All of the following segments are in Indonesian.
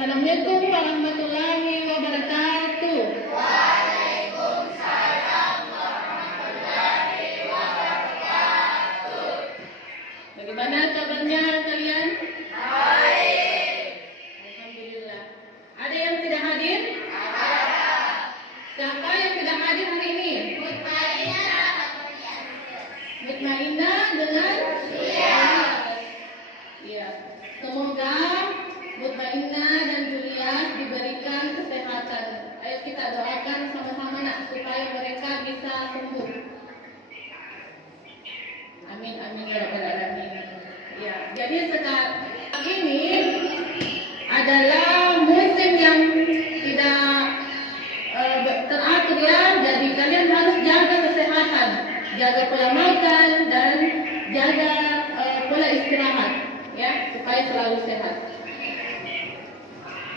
Assalamualaikum warahmatullahi wabarakatuh. Waalaikumsalam warahmatullahi wabarakatuh. Bagaimana kabarnya kalian? Baik. Alhamdulillah. Ada yang tidak hadir? Ada. Siapa yang tidak hadir hari ini? Mutmainah. Mutmainah dengan? Iya. Iya. Semoga Mutmainah dan Julius diberikan kesehatan. Ayo kita doakan sama-sama nak supaya mereka bisa sembuh. Amin amin ya rabbal alamin. Ya, jadi sekarang ini adalah musim yang tidak teratur ya. Jadi kalian harus jaga kesehatan, jaga pola makan dan jaga pola istirahat ya supaya selalu sehat.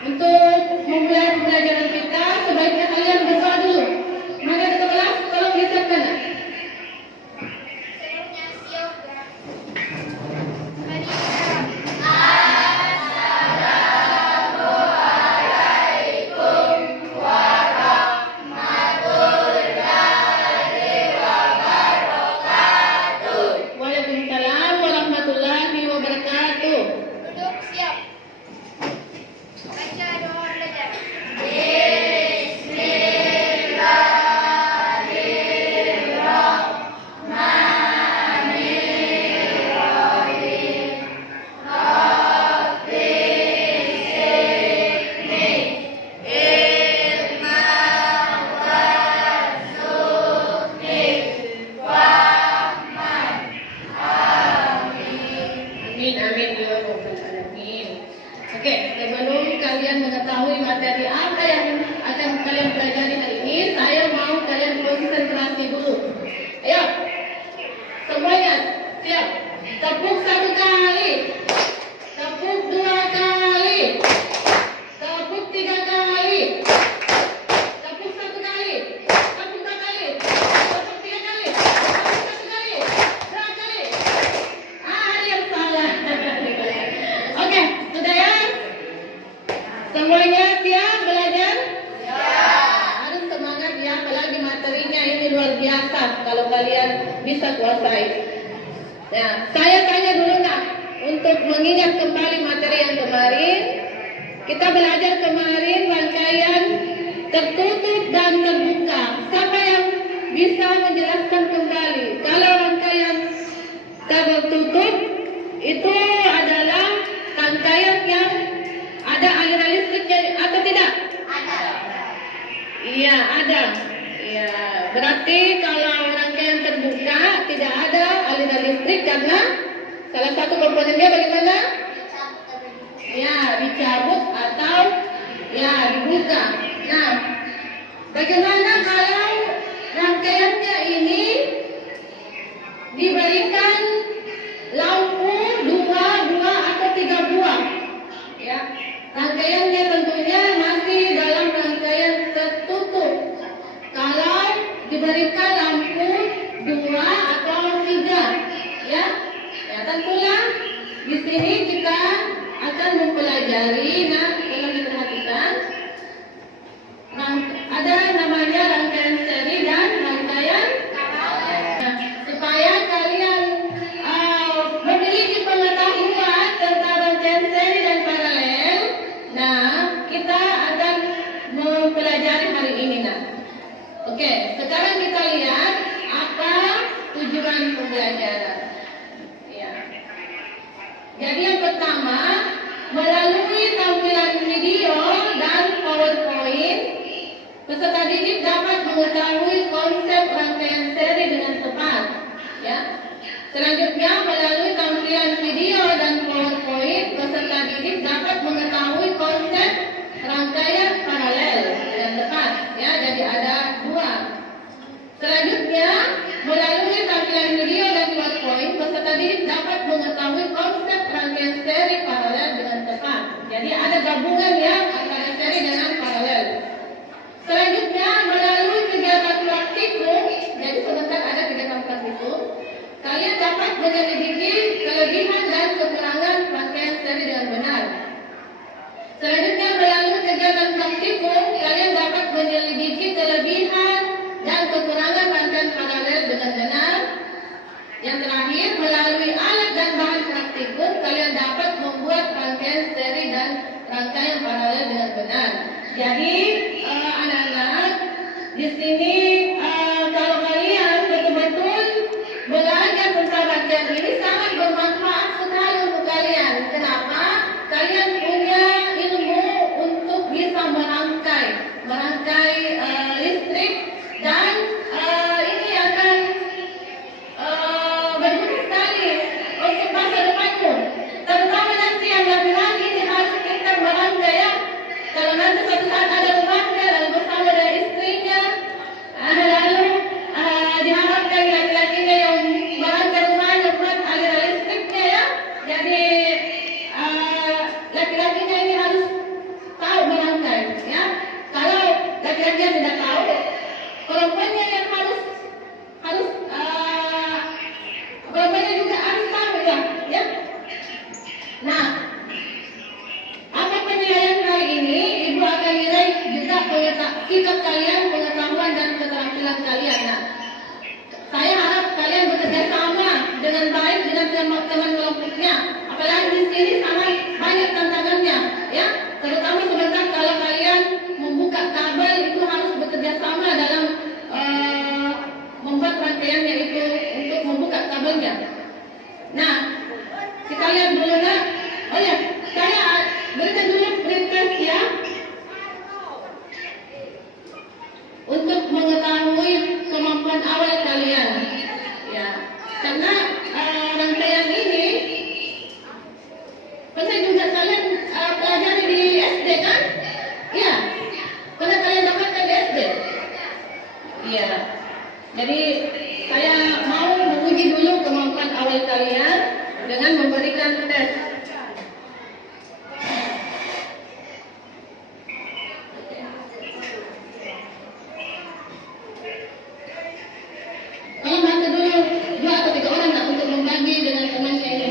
Untuk memulai pembelajaran kita, sebaiknya kalian berdoa dulu. Mari ke kelas, tolong disiapkan. Waalaikumsalam warahmatullahi wabarakatuh. Duduk siap. Baca doa belajar. Amin amin ya rabbal alamin. Oke, sebelum kalian mengetahui materi apa yang akan kalian pelajari hari ini, saya mau kalian konsentrasi dulu. Ayo, semuanya siap. Tepuk satu kali, tepuk dua kali, tepuk tiga kali, tepuk satu kali, tepuk dua kali, tepuk tiga kali, tepuk satu kali, dua kali. Ada yang salah. Oke, sudah ya? Semuanya siap belajar? Harus semangat ya, apalagi materinya ini luar biasa kalau kalian bisa kuasai. Nah, saya tanya dulu nak, untuk mengingat kembali materi yang kemarin, kita belajar kemarin rangkaian tertutup dan terbuka. Siapa yang bisa menjelaskan kembali? Kalau rangkaian tertutup itu adalah rangkaian yang ada aliran listriknya atau tidak? Ada. Iya, ada. Iya, berarti kalau rangkaian terbuka tidak ada aliran listrik karena salah satu komponennya bagaimana? Ya, dicabut atau ya dibuka. Nah, bagaimana kalau rangkaiannya ini diberikan lampu 2 atau 3 buah? Ya, rangkaiannya tentunya masih dalam rangkaian tertutup. Kalau diberikan lampu 2 atau 3, ya, tentunya di sini kita akan mempelajari. Nah, tolong diperhatikan. Ada namanya rangkaian seri dan rangkaian nah, supaya kalian memiliki pengetahuan tentang rangkaian seri dan paralel. Nah, kita akan mempelajari hari ini. Nah, oke, sekarang kita lihat apa tujuan pembelajaran. Ya. Jadi yang pertama, melalui tampilan video dan PowerPoint, peserta didik dapat mengetahui konsep rangkaian seri dengan tepat. Ya. Selanjutnya, melalui tampilan video dan PowerPoint, peserta didik dapat mengetahui konsep rangkaian paralel dengan tepat. Ya, jadi ada 2. Selanjutnya, melalui tampilan video dan PowerPoint, peserta didik dapat mengetahui konsep rangkaian seri paralel dengan tepat. Jadi ada gabungan ya antara seri dengan paralel. Selanjutnya, melalui kegiatan praktikum, jadi sebentar ada kegiatan praktikum, kalian dapat menyelidiki kelebihan dan kekurangan rangkaian seri dengan benar. Selanjutnya, praktikum, kalian dapat menyelidiki kelebihan dan kekurangan rangkaian paralel dengan benar. Yang terakhir, melalui alat dan bahan praktikum, kalian dapat membuat rangkaian seri dan rangkaian paralel dengan benar. Jadi, anak-anak, di sini kalau kalian betul-betul belajar tentang rangkaian ini sangat bermanfaat sekali untuk kalian. Kenapa? Kalian punya ilmu untuk bisa merangkai listrik dan ini akan berguna sekali untuk masa depanmu. Terutama nanti yang laki-laki ini harus pintar merangkai ya. Kalau nanti suatu saat ada rumahnya lalu bersama dengan istrinya, lalu diharapkan laki-lakinya yang merangkai rumahnya buat aliran listriknya ya. Jadi laki-lakinya ini harus tahu merangkai ya. Kalau laki-lakinya tidak tahu, perempuannya yang harus perempuannya juga harus tahu ya. Nah, apa penilaian hari ini? Ibu akan nilai juga sikap kalian, pengetahuan dan keterampilan kalian. Nah, saya harap kalian bekerja sama dengan baik dengan teman-teman kelompoknya. Apalagi di sini sangat banyak tantangannya, ya. Terutama sebentar kalau kalian membuka kabel itu harus bekerja sama dalam membuat rangkaiannya itu untuk membuka kabelnya. Nah, kita lihat dulu nak. Oh ya, saya berikan dulu request ya untuk mengetahui kemampuan awal kalian. Ya, karena rangkaian ini pernah juga kalian pelajari di SD kan? Iya, pernah kalian dapatkan di SD? Iya. Jadi saya mau menguji dulu kemampuan awal kalian dengan memberikan tes. Kalau bantu dulu 2 atau 3 orang nak untuk membagi dengan temannya ini.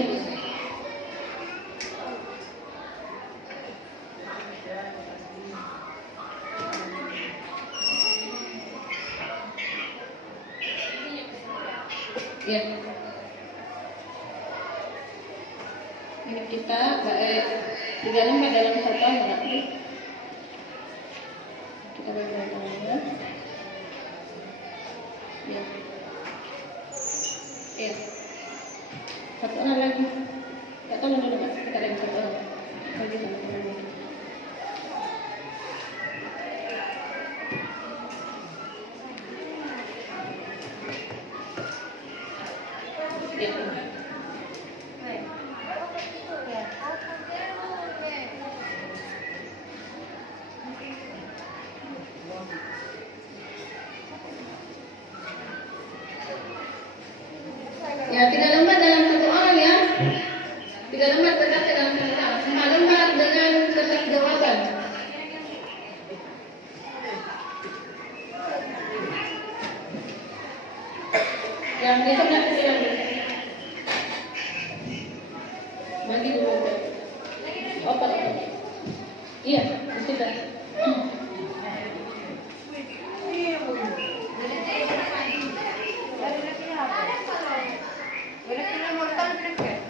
Ya. Ini kita 3 lembar dalam satu anak. Kita bagi tangannya. Ya. Ya. Satu orang lagi. Tak tolong dulu Mas. Kita lagi satu orang. Bagi sama-sama. Ya, 3 lembar dalam satu orang ya. 3 lembar kertas dalam satu orang. 4 lembar dengan kertas jawaban. Yang di sebelah kiri. Bagi dulu. Apa? Iya, di situ.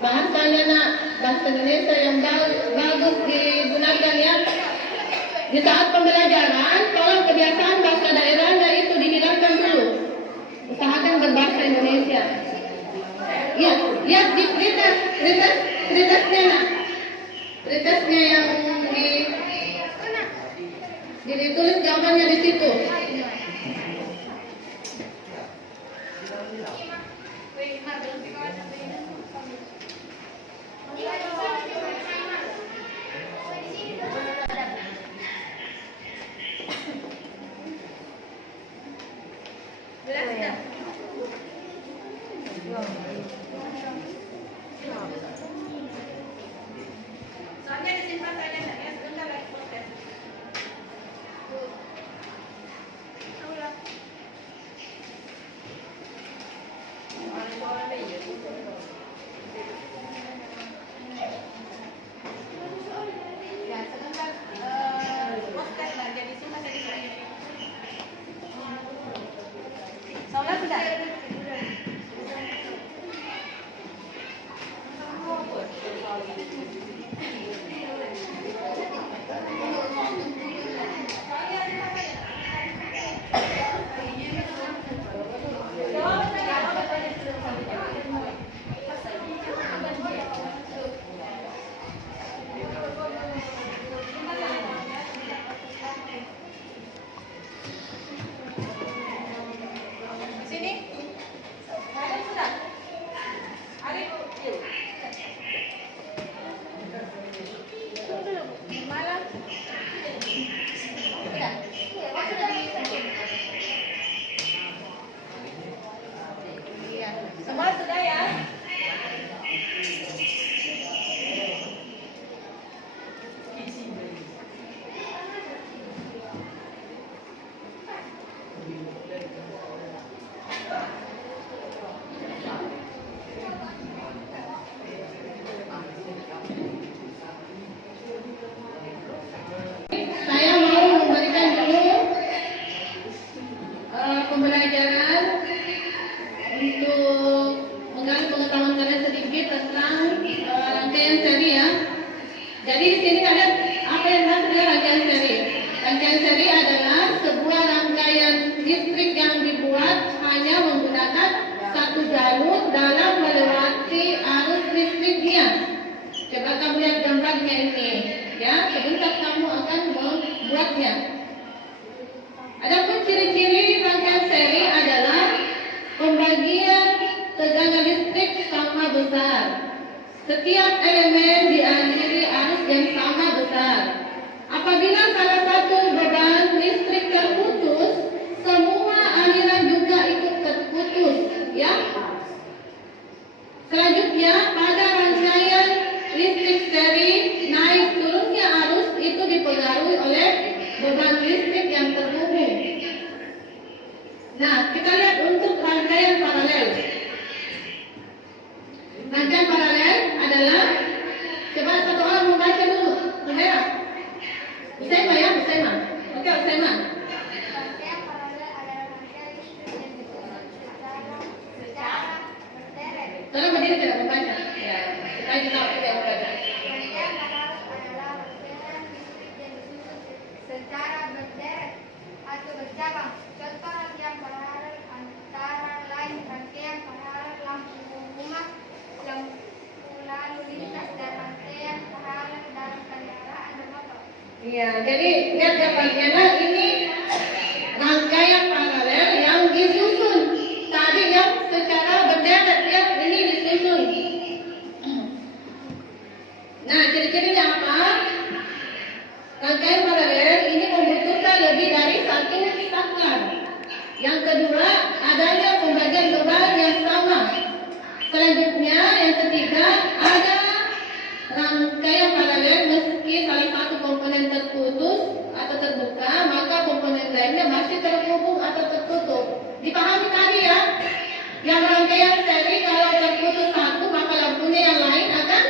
Bahan kalian nak bahasa Indonesia yang bagus digunakan ya. Di saat pembelajaran, tolong kebiasaan bahasa daerahnya itu dihilangkan dulu. Usahakan berbahasa Indonesia. Ya, lihat di pretestnya nak. Pretestnya yang ditulis jawabannya di situ. Soalnya disimpan saja ya, sebentar lagi proses. rangkaian seri adalah sebuah rangkaian listrik yang dibuat hanya menggunakan satu jalur dalam melewati arus listriknya. Coba kamu lihat gambarnya ini, ya. Sebentar kamu akan membuatnya. Adapun ciri-ciri rangkaian seri adalah pembagian tegangan listrik sama besar. Setiap elemen diakhiri arus yang sama besar. Apabila salah satu beban listrik terputus, semua aliran juga ikut terputus, ya. Selanjutnya, pada rangkaian listrik seri, naik turunnya arus itu dipengaruhi oleh beban listrik yang terhubung. Nah, kita lihat untuk rangkaian paralel. Rangkaian paralel adalah, coba satu orang membaca dulu, Muhairah. Usaima ya, Usaima. Oke, Usaima. Rangkaian paralel adalah rangkaian listrik yang disusun secara berderet. Tolong berdiri tidak membaca. Ya, kita tahu tidak membaca. Rangkaian paralel adalah rangkaian listrik yang disusun secara berderet atau bercabang. Contoh rangkaian paralel antara lain rangkaian paralel lampu rumah, lampu lalu lintas, dan rangkaian paralel dalam kendaraan bermotor. Iya, jadi lihat gambarnya. Nah, ini rangkaian paralel yang disusun. Tadi yang secara berderet, ya, ini disusun. Nah, ciri-cirinya apa? Rangkaian paralel ini membutuhkan lebih dari satu saklar. Yang kedua, adanya pembagian beban yang sama. Selanjutnya, yang ketiga, ada rangkaian paralel meski salah satu komponen terputus atau terbuka, maka komponen lainnya masih terhubung atau tertutup. Dipahami tadi ya? Yang rangkaian seri kalau terputus satu, maka lampunya yang lain akan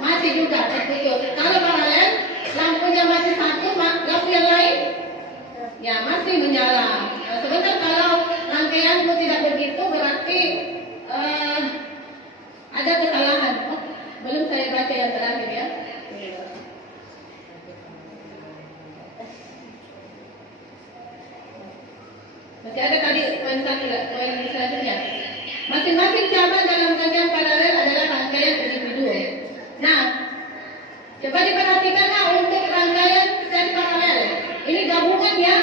mati juga, terputus. Kalau paralel, lampunya masih satu, lampu yang lain ya masih menyala. Nah, sebentar kalau rangkaianmu tidak begitu, berarti ada kesalahan. Oh, belum saya baca yang terakhir ya. Masih ada tadi poin selanjutnya. Masing-masing cabang dalam rangkaian paralel adalah rangkaian individu. Nah, coba diperhatikan untuk rangkaian seri paralel. Ini gabungan ya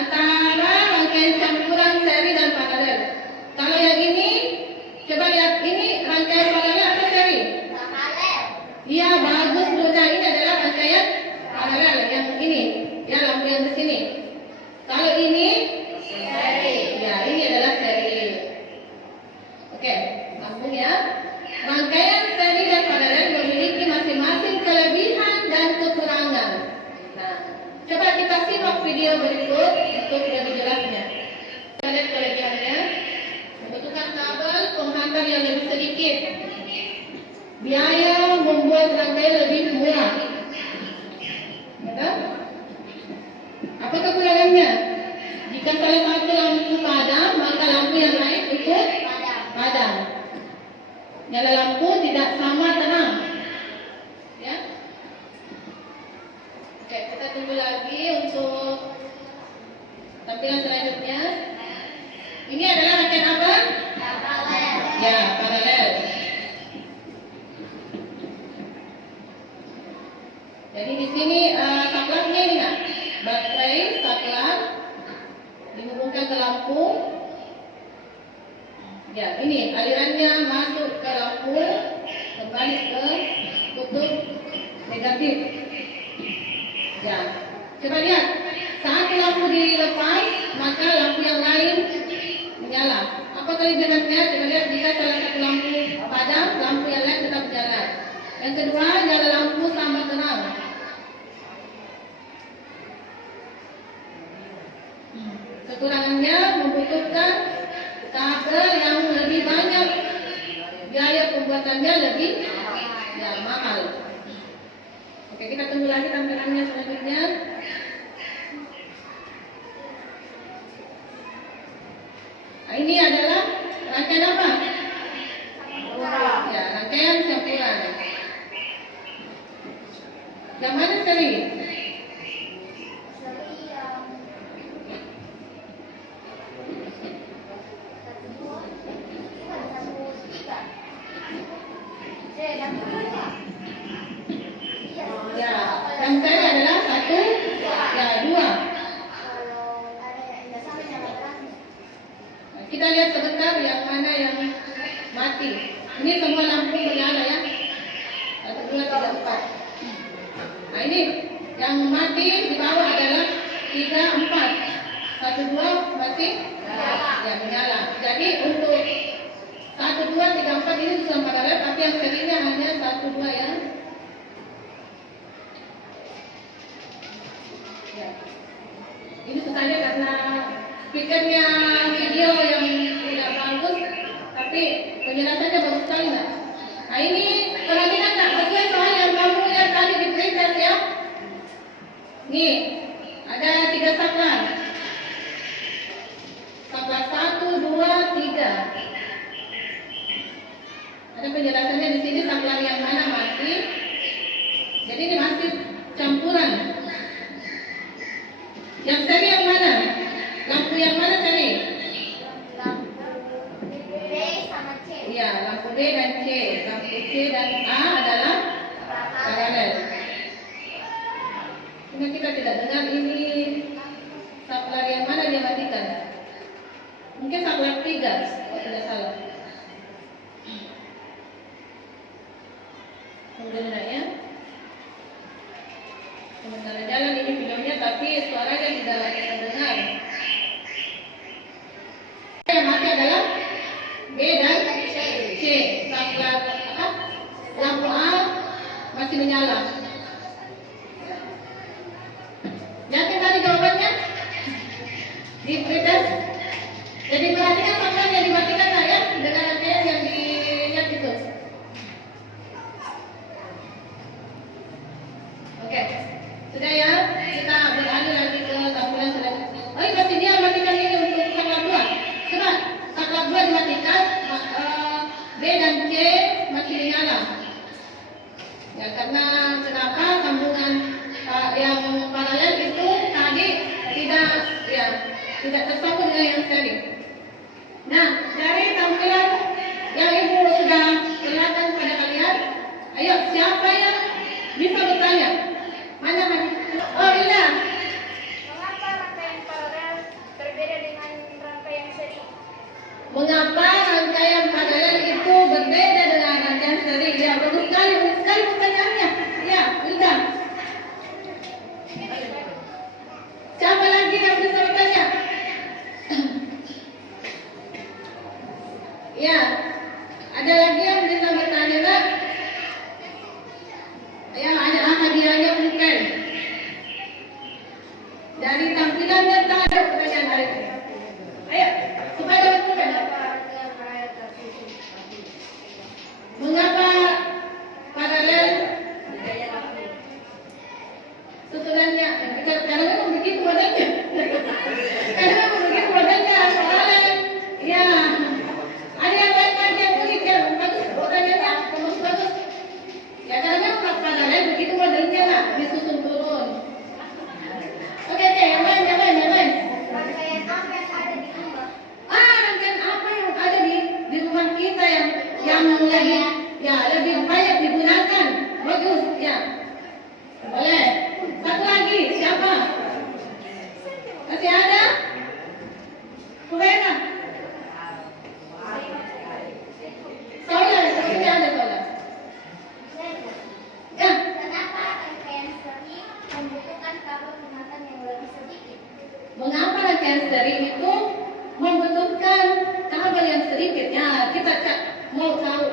antara rangkaian campuran seri dan paralel. Kalau yang ini, coba lihat ini rangkaian paralel atau seri? Paralel. Iya, bagus Bu. Nah, ini adalah rangkaian paralel yang ini. Ya, lampu yang di sini. Kalau ini Seri. ya, ini adalah seri. Oke, langsung ya. Rangkaian seri dan paralel memiliki masing-masing kelebihan dan kekurangan. Nah, coba kita simak video berikut untuk lebih jelasnya. Kita lihat kelebihannya. Membutuhkan kabel penghantar yang lebih sedikit. Biaya membuat rangkaian lebih murah. Betul? Apa kekurangannya? Jika salah satu lampu padam, maka lampu yang lain ikut padam. Nyala lampu tidak sama terang. Ya. Oke, kita tunggu lagi untuk tampilan selanjutnya. Ini adalah rangkaian apa? Paralel. Ya, paralel. Jadi di sini saklarnya ini nak, baterai saklar dihubungkan ke lampu. Ya, ini alirannya masuk ke lampu, kembali ke kutub negatif. Ya, coba lihat. Saat lampu dilepas, maka lampu yang lain menyala. Apa kelebihannya? Coba lihat, jika salah satu lampu padam, lampu yang lain tetap jalan. Yang kedua, nyala lampu sama terang. Kekurangannya membutuhkan kabel yang lebih banyak, biaya pembuatannya lebih mahal. Oke, kita tunggu lagi tampilannya selanjutnya. Nah, ini adalah rangkaian apa? Ya, rangkaian campuran. Yang mana seri? di bawah adalah 3, 4. 1, 2 masih ya menyala. Jadi untuk 1, 2, 3, 4 ini sudah paralel, tapi yang serinya hanya 1, 2 ya. Ini susahnya karena speakernya video yang tidak bagus, tapi penjelasannya bagus sekali nggak? Nah ini perhatikan nggak, sesuai soal yang kamu lihat tadi di printer ya. Nih, ada 3 saklar. Saklar 1, 2, 3. Ada penjelasannya di sini saklar yang mana mati. Jadi ini masih campuran. Yang seri yang mana? Lampu yang mana seri? Lampu B sama C. Iya, lampu B dan C. Lampu C dan A adalah paralel. Cuma kita tidak dengar ini saklar yang mana dia matikan. Mungkin saklar 3, kalau tidak salah. Kemudian ya. Sementara jalan ini videonya, tapi suaranya tidak terdengar. Yang mati adalah B dan C. Saklar apa? Lampu A masih menyala. Yakin tadi jawabannya? Di printer. Jadi perhatikan saklar yang dimatikan lah ya, dengan rangkaian yang dilihat itu. Oke. Sudah ya, kita beralih lagi ke tampilan selanjutnya. Oh iya, berarti dia matikan ini untuk saklar 2. Coba, saklar 2 dimatikan, B dan C masih menyala. Ya, karena kenapa sambungan yang paralel itu tadi tidak tersambung dengan yang seri. Nah, dari tampilan yang ibu sudah perlihatkan pada kalian, ayo siapa yang bisa bertanya? Mana? Oh iya. Mengapa rangkaian paralel berbeda dengan rangkaian seri? Mengapa rangkaian paralel itu berbeda dengan rangkaian seri? Ya, bagus sekali pertanyaannya. Ya, Wilda. Siapa lagi yang bisa bertanya? Ya, ada lagi yang bisa bertanya nggak? Ya, ada hadiahnya bukan. Dari tampilannya tak ada pertanyaan hari ini. Ayo, supaya dapat bukan. Mengapa paralel? Susunannya, karena memang begitu modelnya. Karena memang begitu modelnya paralel. Ya, ada yang lain lagi yang unik ya, bagus pertanyaannya, bagus. Ya, karena memang paralel begitu modelnya lah, disusun turun. Oke, yang lain. Rangkaian apa yang ada di rumah? Rangkaian apa yang ada di rumah kita yang lebih banyak digunakan. Bagus, ya. Boleh. Satu lagi, siapa? Masih ada? Kurena? Soalnya, seperti ada soalnya. Ya. Kenapa rangkaian seri membutuhkan kabel pengantar yang lebih sedikit? Mengapa rangkaian seri itu membutuhkan kabel yang sedikit? Ya, kita mau tahu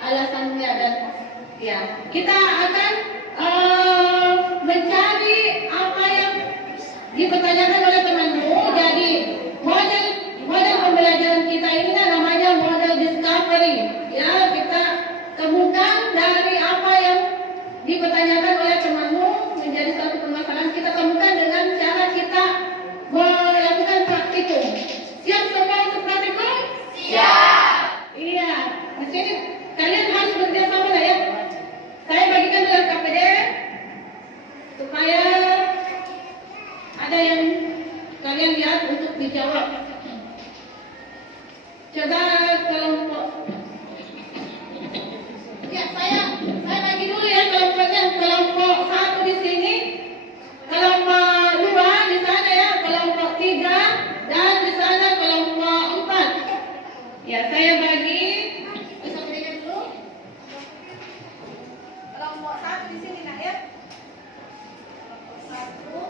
alasannya dan ya, kita akan mencari apa yang dipertanyakan oleh temanmu. Jadi model pembelajaran kita ini namanya model discovery. Ya, kita temukan dari apa yang dipertanyakan oleh temanmu menjadi satu permasalahan. Kita temukan dengan cara kita melakukan praktikum. Siap semua untuk praktikum? Siap. Iya. Di sini kalian harus bekerjasama lah ya. Saya bagikan dalam KPD supaya ada yang kalian lihat untuk dijawab. Coba kelompok. Ya, saya bagi dulu ya kelompoknya. Kelompok 1 di sini, kelompok 2 di sana ya, kelompok 3 dan di sana kelompok 4. Ya, saya bagi. Bisa berikan dulu. Kelompok 1 di sini nak ya. Kelompok 1.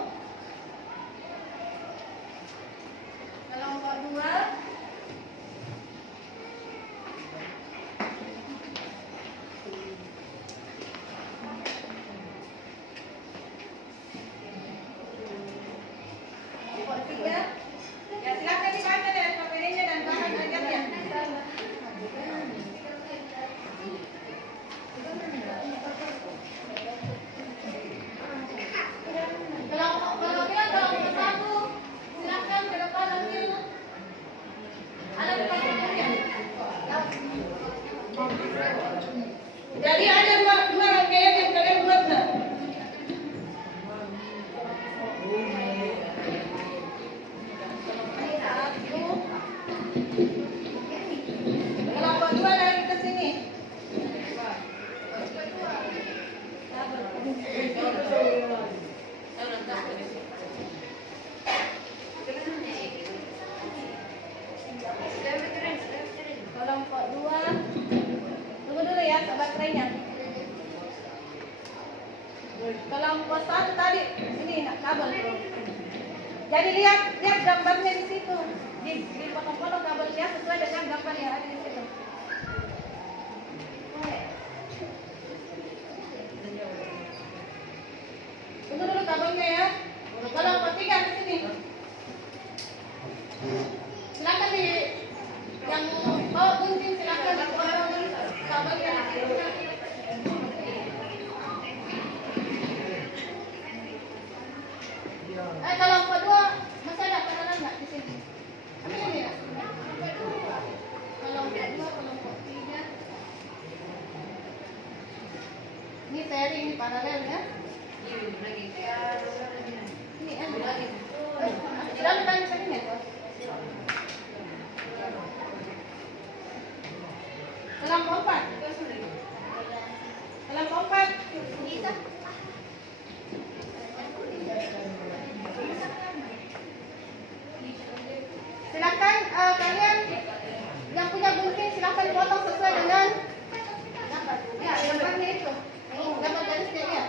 Jadi lihat gambarnya di situ. Dipotong-potong kabelnya sesuai dengan gambar yang ada di situ. Tunggu dulu kabelnya ya. Kalau petikan di sini. Silakan di yang bawa gunting silakan dipotong kabelnya di situ. Kalau kedua masih ada penanan nggak di sini? Apa ini ya? Kalau kedua, kalau tiga. Ini seri, ini paralel ya? Ini ada lagi. Tidak ada di sini ya? Kelompok 4. Kelompok 4. Kita. Silakan kalian yang punya gunting silakan potong sesuai dengan ya gambarnya itu. Gambar garisnya ya.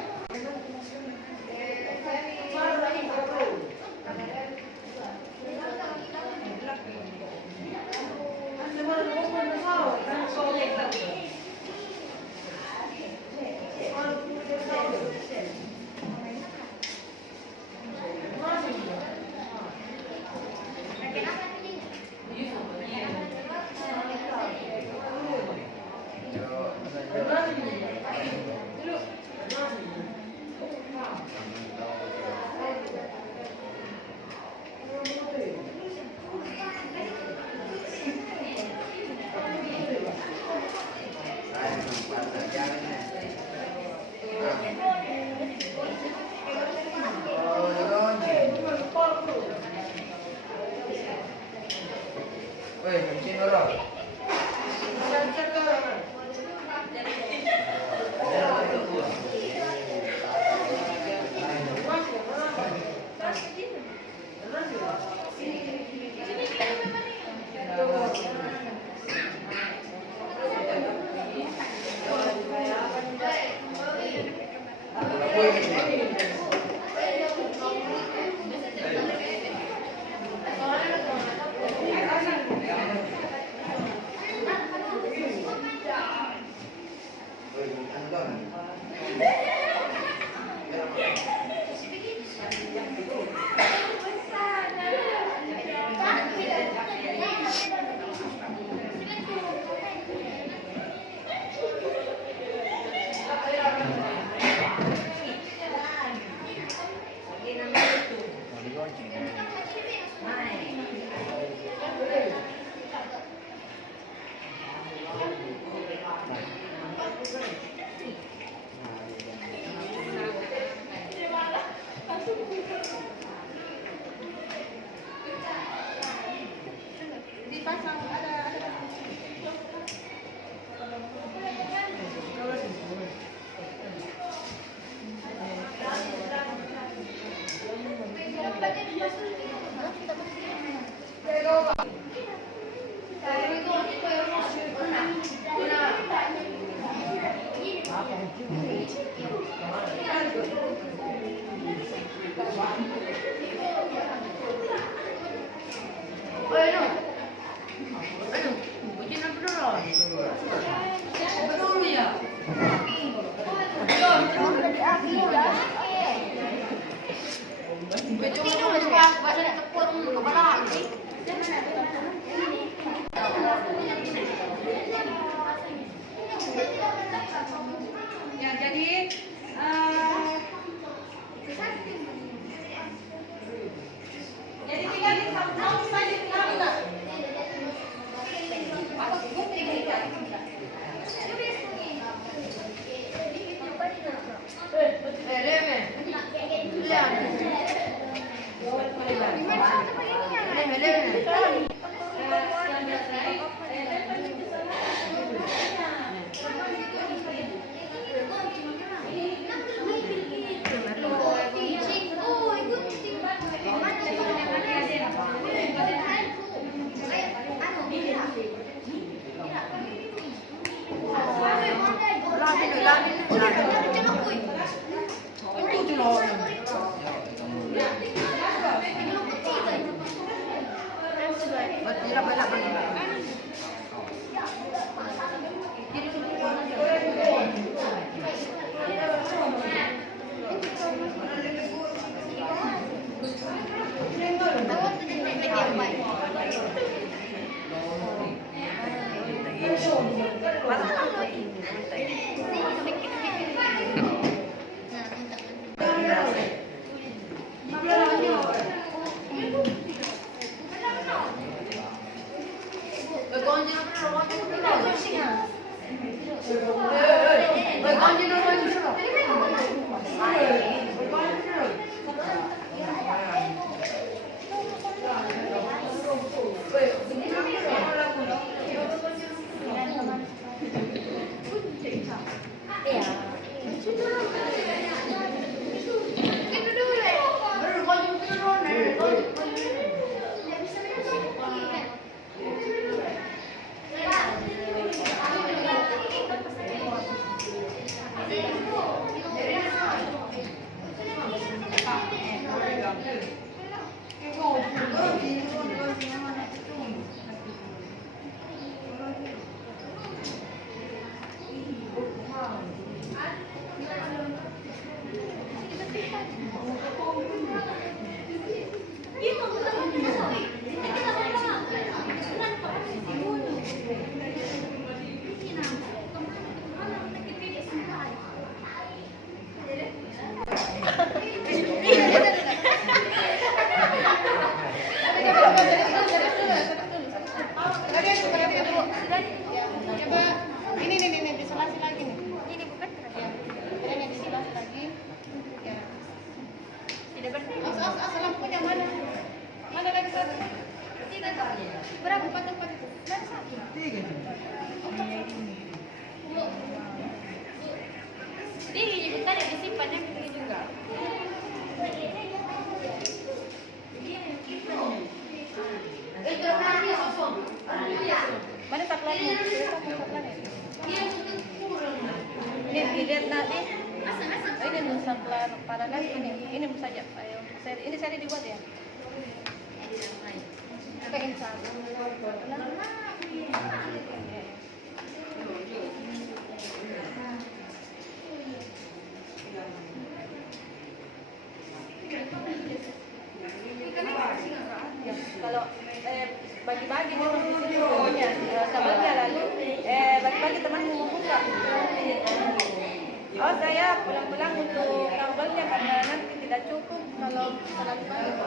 Dipasang ada ya jadi tinggal ditambah saja tinggal Mana satu lagi? Ini dilihat nanti. Ini nusa paralel ini saja. Ayo ini seri dibuat ya. Pengen satu. Kalau bagi-bagi di sini pokoknya sahabatnya lalu bagi-bagi teman mau buka. Oh saya pulang-pulang untuk kabelnya karena nanti tidak cukup kalau terlalu banyak.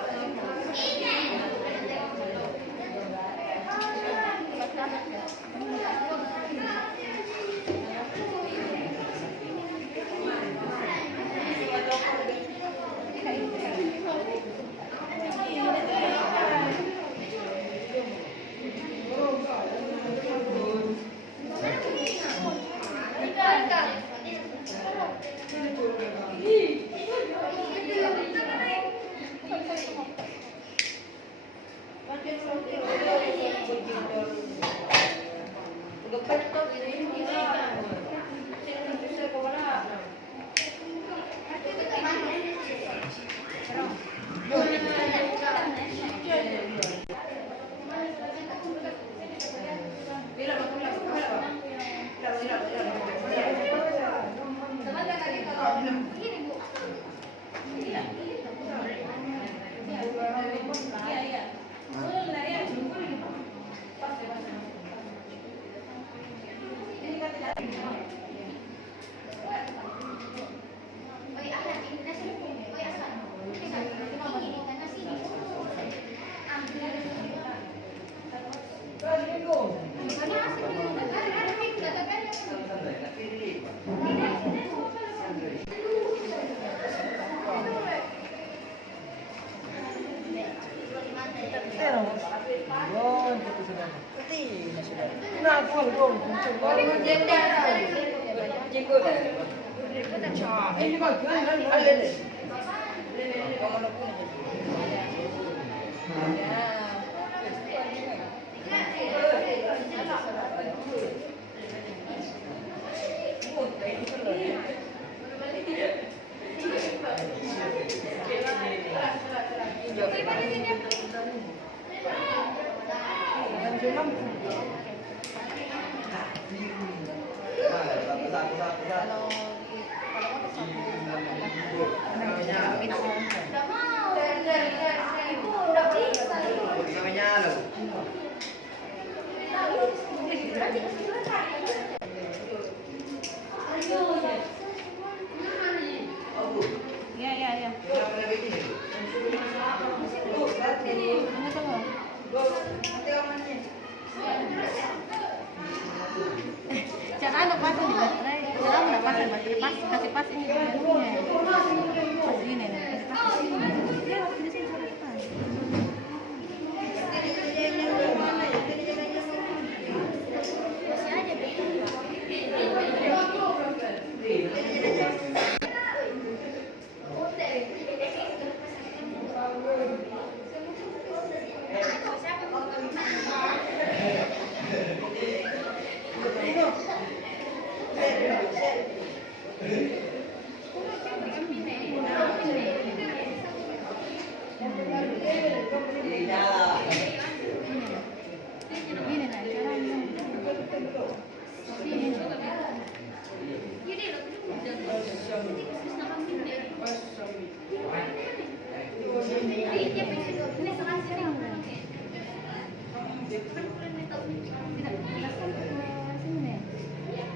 Jangan lupa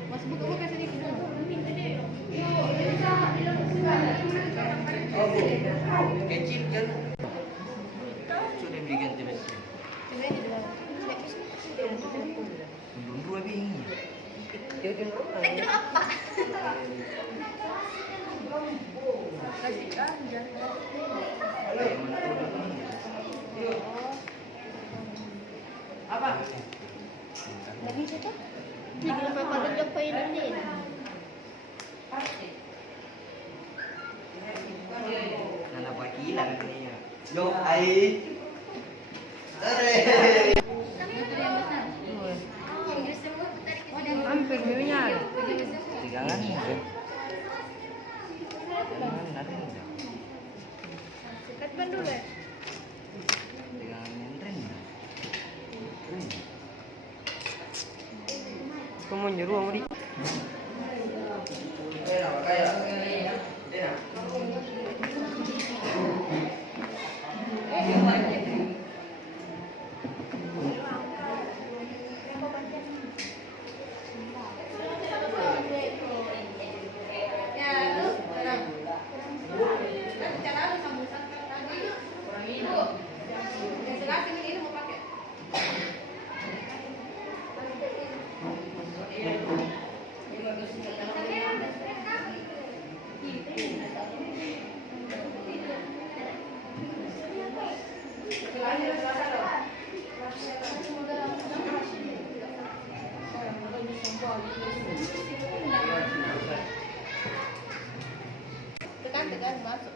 Mas buka sedikit dulu. Kecil kan? Sudah diganti mesin. Belum dua bing. Apa? Lagi situ? Lagi lupa pada job payment din. Nana pakilan niya. Yo ay. Tare. Hampir minyak. Tigangan. Sikat ban dulu ya. Tigangan nyentren. Kamu nyuruh mau di? Tekan masuk.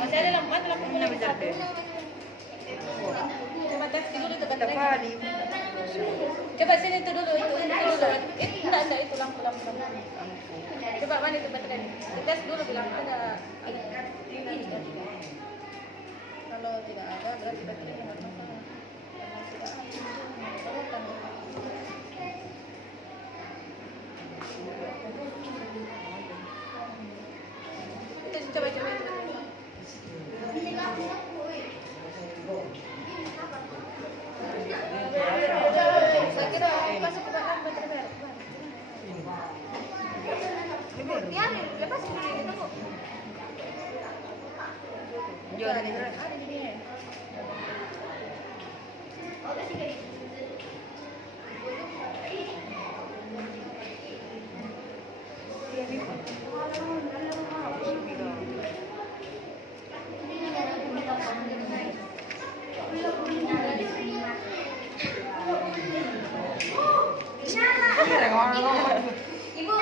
Masih ada lampu punya besar deh. Coba tes dulu itu baterainya. Coba sini itu dulu itu dulu. Enggak itu lampu. Coba mana itu baterainya. Tes dulu bilang ada. Kalau tidak ada berarti baterainya nggak masalah. Coba. Saya kira masuk ke dalam baterai. Biarin, lepasin dulu itu kok. Ada di sini. Ibu,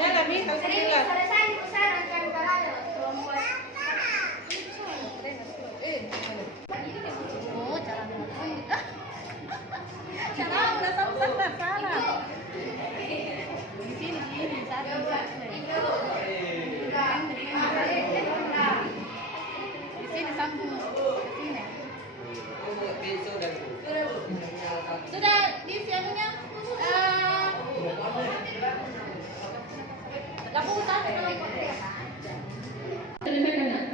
ya kami selesai akan parada. Oh, cara udah sama salah. Di sini satu. Di sini sambung sini. Sudah di siangnya lampu utama Selesaikan nak?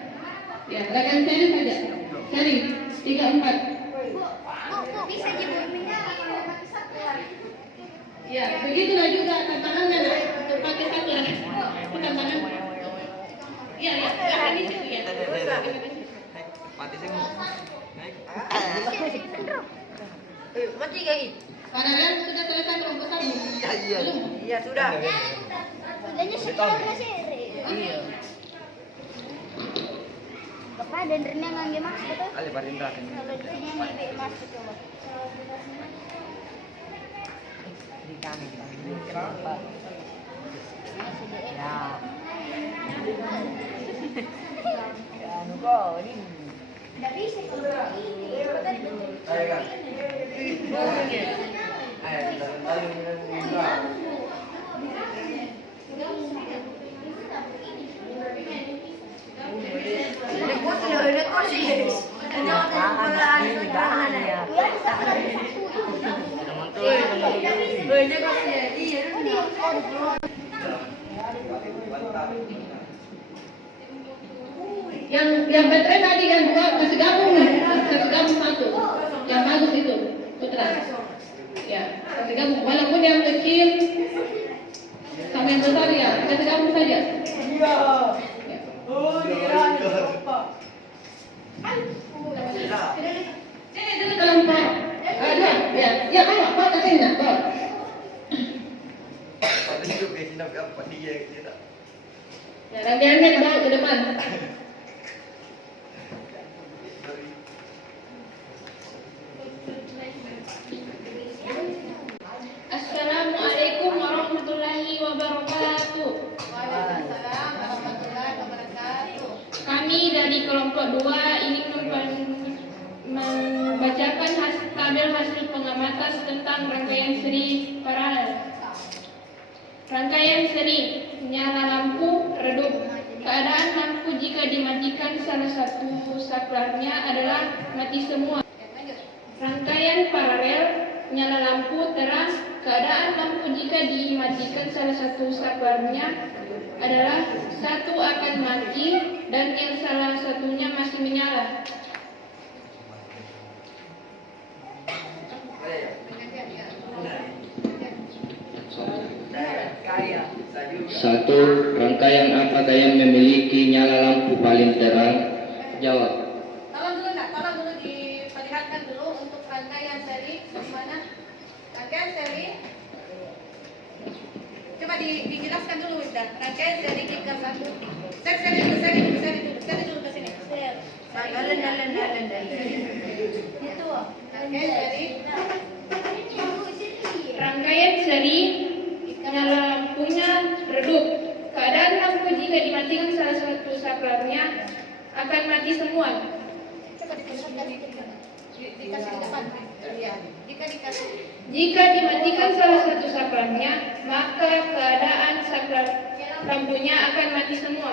Ya, rekan saya saja. Cari 34. Bu, bisa minyak kalau pakai saklar. Ya, begitulah juga tantangannya nak. Untuk pakai saklar. Itu tantangan. Iya, jangan itu ya. Mati sih mau. Naik. Mati kaki. Pandangan sudah selesai perombakanmu? Iya. Belum? Iya sudah. Udahnya sekarang sih. Iya. Bapak dan Rina ngambil mas betul? Ali Parindra. Kalau di sini ngambil mas coba. Di kami. Kenapa? Ya. Anu kok ini. Tidak bisa kalau ini. Ayo kan. Bahan ya. Yang baterai tadi kan dua kasih gabung satu. Yang bagus itu putra. Ya, kasih gabung. Walaupun yang kecil sama yang besar ya, kasih gabung saja. Iya. Ya. Oh, dia. Sini dulu kelompok. Dua, ya, ya bawa ke sini nak, bawa. Tunjuk ke sini apa dia kita. Ya, ambil bawa ke depan. Assalamualaikum warahmatullahi wabarakatuh. Waalaikumsalam warahmatullahi wabarakatuh. Kami dari kelompok 2 ingin membacakan tabel hasil pengamatan tentang rangkaian seri paralel. Rangkaian seri nyala lampu redup. Keadaan lampu jika dimatikan salah satu saklarnya adalah mati semua. Rangkaian paralel nyala lampu terang. Keadaan lampu jika dimatikan salah satu saklarnya adalah satu akan mati dan yang salah satunya masih menyala. Satu, rangkaian apakah yang memiliki nyala lampu paling terang? Jawab. Tolong dulu diperlihatkan dulu untuk rangkaian seri mana? Rangkaian seri. Coba dijelaskan dulu Wisda. Rangkaian seri jika satu. Seri dulu ke sini. Jalan. Itu. Rangkaian seri. Rangkaian seri nyala lampunya redup. Keadaan lampu jika dimatikan salah satu saklarnya akan mati semua. Coba dikasih di depan. Iya. Jika dimatikan salah satu saklarnya, maka keadaan saklar lampunya akan mati semua.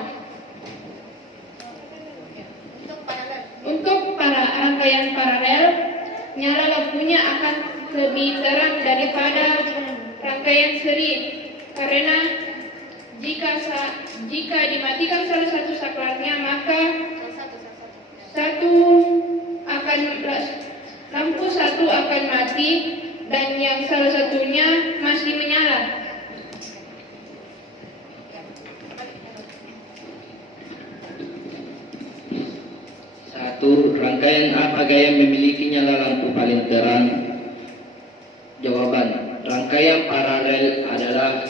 Untuk para rangkaian paralel, nyala lampunya akan lebih terang daripada rangkaian seri karena jika dimatikan salah satu saklarnya, maka lampu satu akan mati dan yang salah satunya masih menyala. Satu, rangkaian apakah yang memiliki nyala lampu paling terang? Jawaban, rangkaian paralel adalah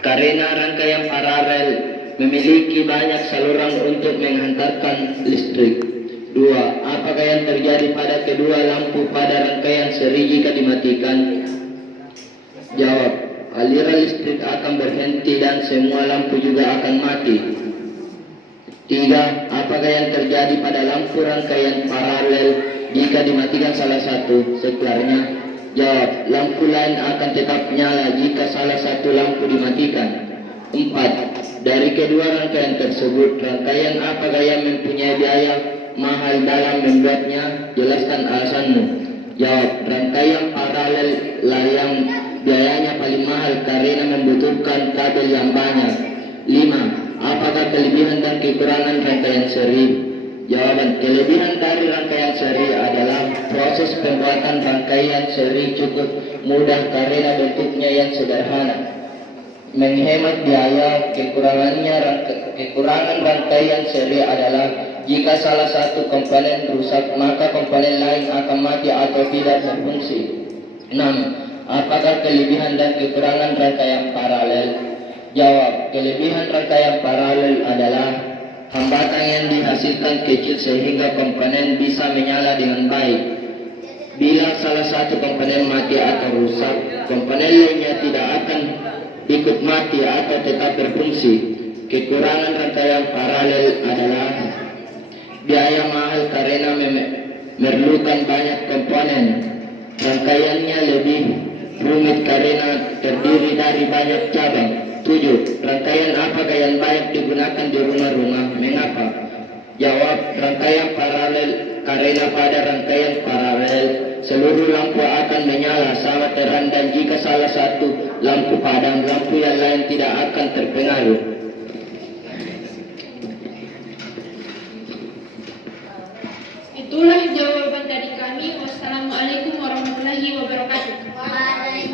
karena rangkaian paralel memiliki banyak saluran untuk menghantarkan listrik. Dua, apakah yang terjadi pada kedua lampu pada rangkaian seri jika dimatikan? Jawab, aliran listrik akan berhenti dan semua lampu juga akan mati. Tiga, apakah yang terjadi pada lampu rangkaian paralel jika dimatikan salah satu saklarnya? Jawab, lampu lain akan tetap nyala jika salah satu lampu dimatikan. Empat, dari kedua rangkaian tersebut, rangkaian apakah yang mempunyai biaya mahal dalam membuatnya? Jelaskan alasanmu. Jawab, rangkaian paralel lah yang biayanya paling mahal karena membutuhkan kabel yang banyak. 5. Apakah kelebihan dan kekurangan rangkaian seri? Jawaban, kelebihan dari rangkaian seri adalah proses pembuatan rangkaian seri cukup mudah karena bentuknya yang sederhana. Menghemat biaya. Kekurangan rangkaian seri adalah jika salah satu komponen rusak, maka komponen lain akan mati atau tidak berfungsi. 6. Apakah kelebihan dan kekurangan rangkaian paralel? Jawab, kelebihan rangkaian paralel adalah hambatan yang dihasilkan kecil sehingga komponen bisa menyala dengan baik. Bila salah satu komponen mati atau rusak, komponen lainnya tidak akan ikut mati atau tetap berfungsi. Kekurangan rangkaian paralel adalah biaya mahal karena memerlukan banyak komponen. Rangkaiannya lebih rumit karena terdiri dari banyak cabang. 7. Rangkaian apakah yang baik digunakan di rumah-rumah? Mengapa? Jawab, rangkaian paralel karena pada rangkaian paralel seluruh lampu akan menyala sama terang, dan jika salah satu lampu padam, lampu yang lain tidak akan terpengaruh. Itulah jawaban dari kami. Wassalamualaikum warahmatullahi wabarakatuh.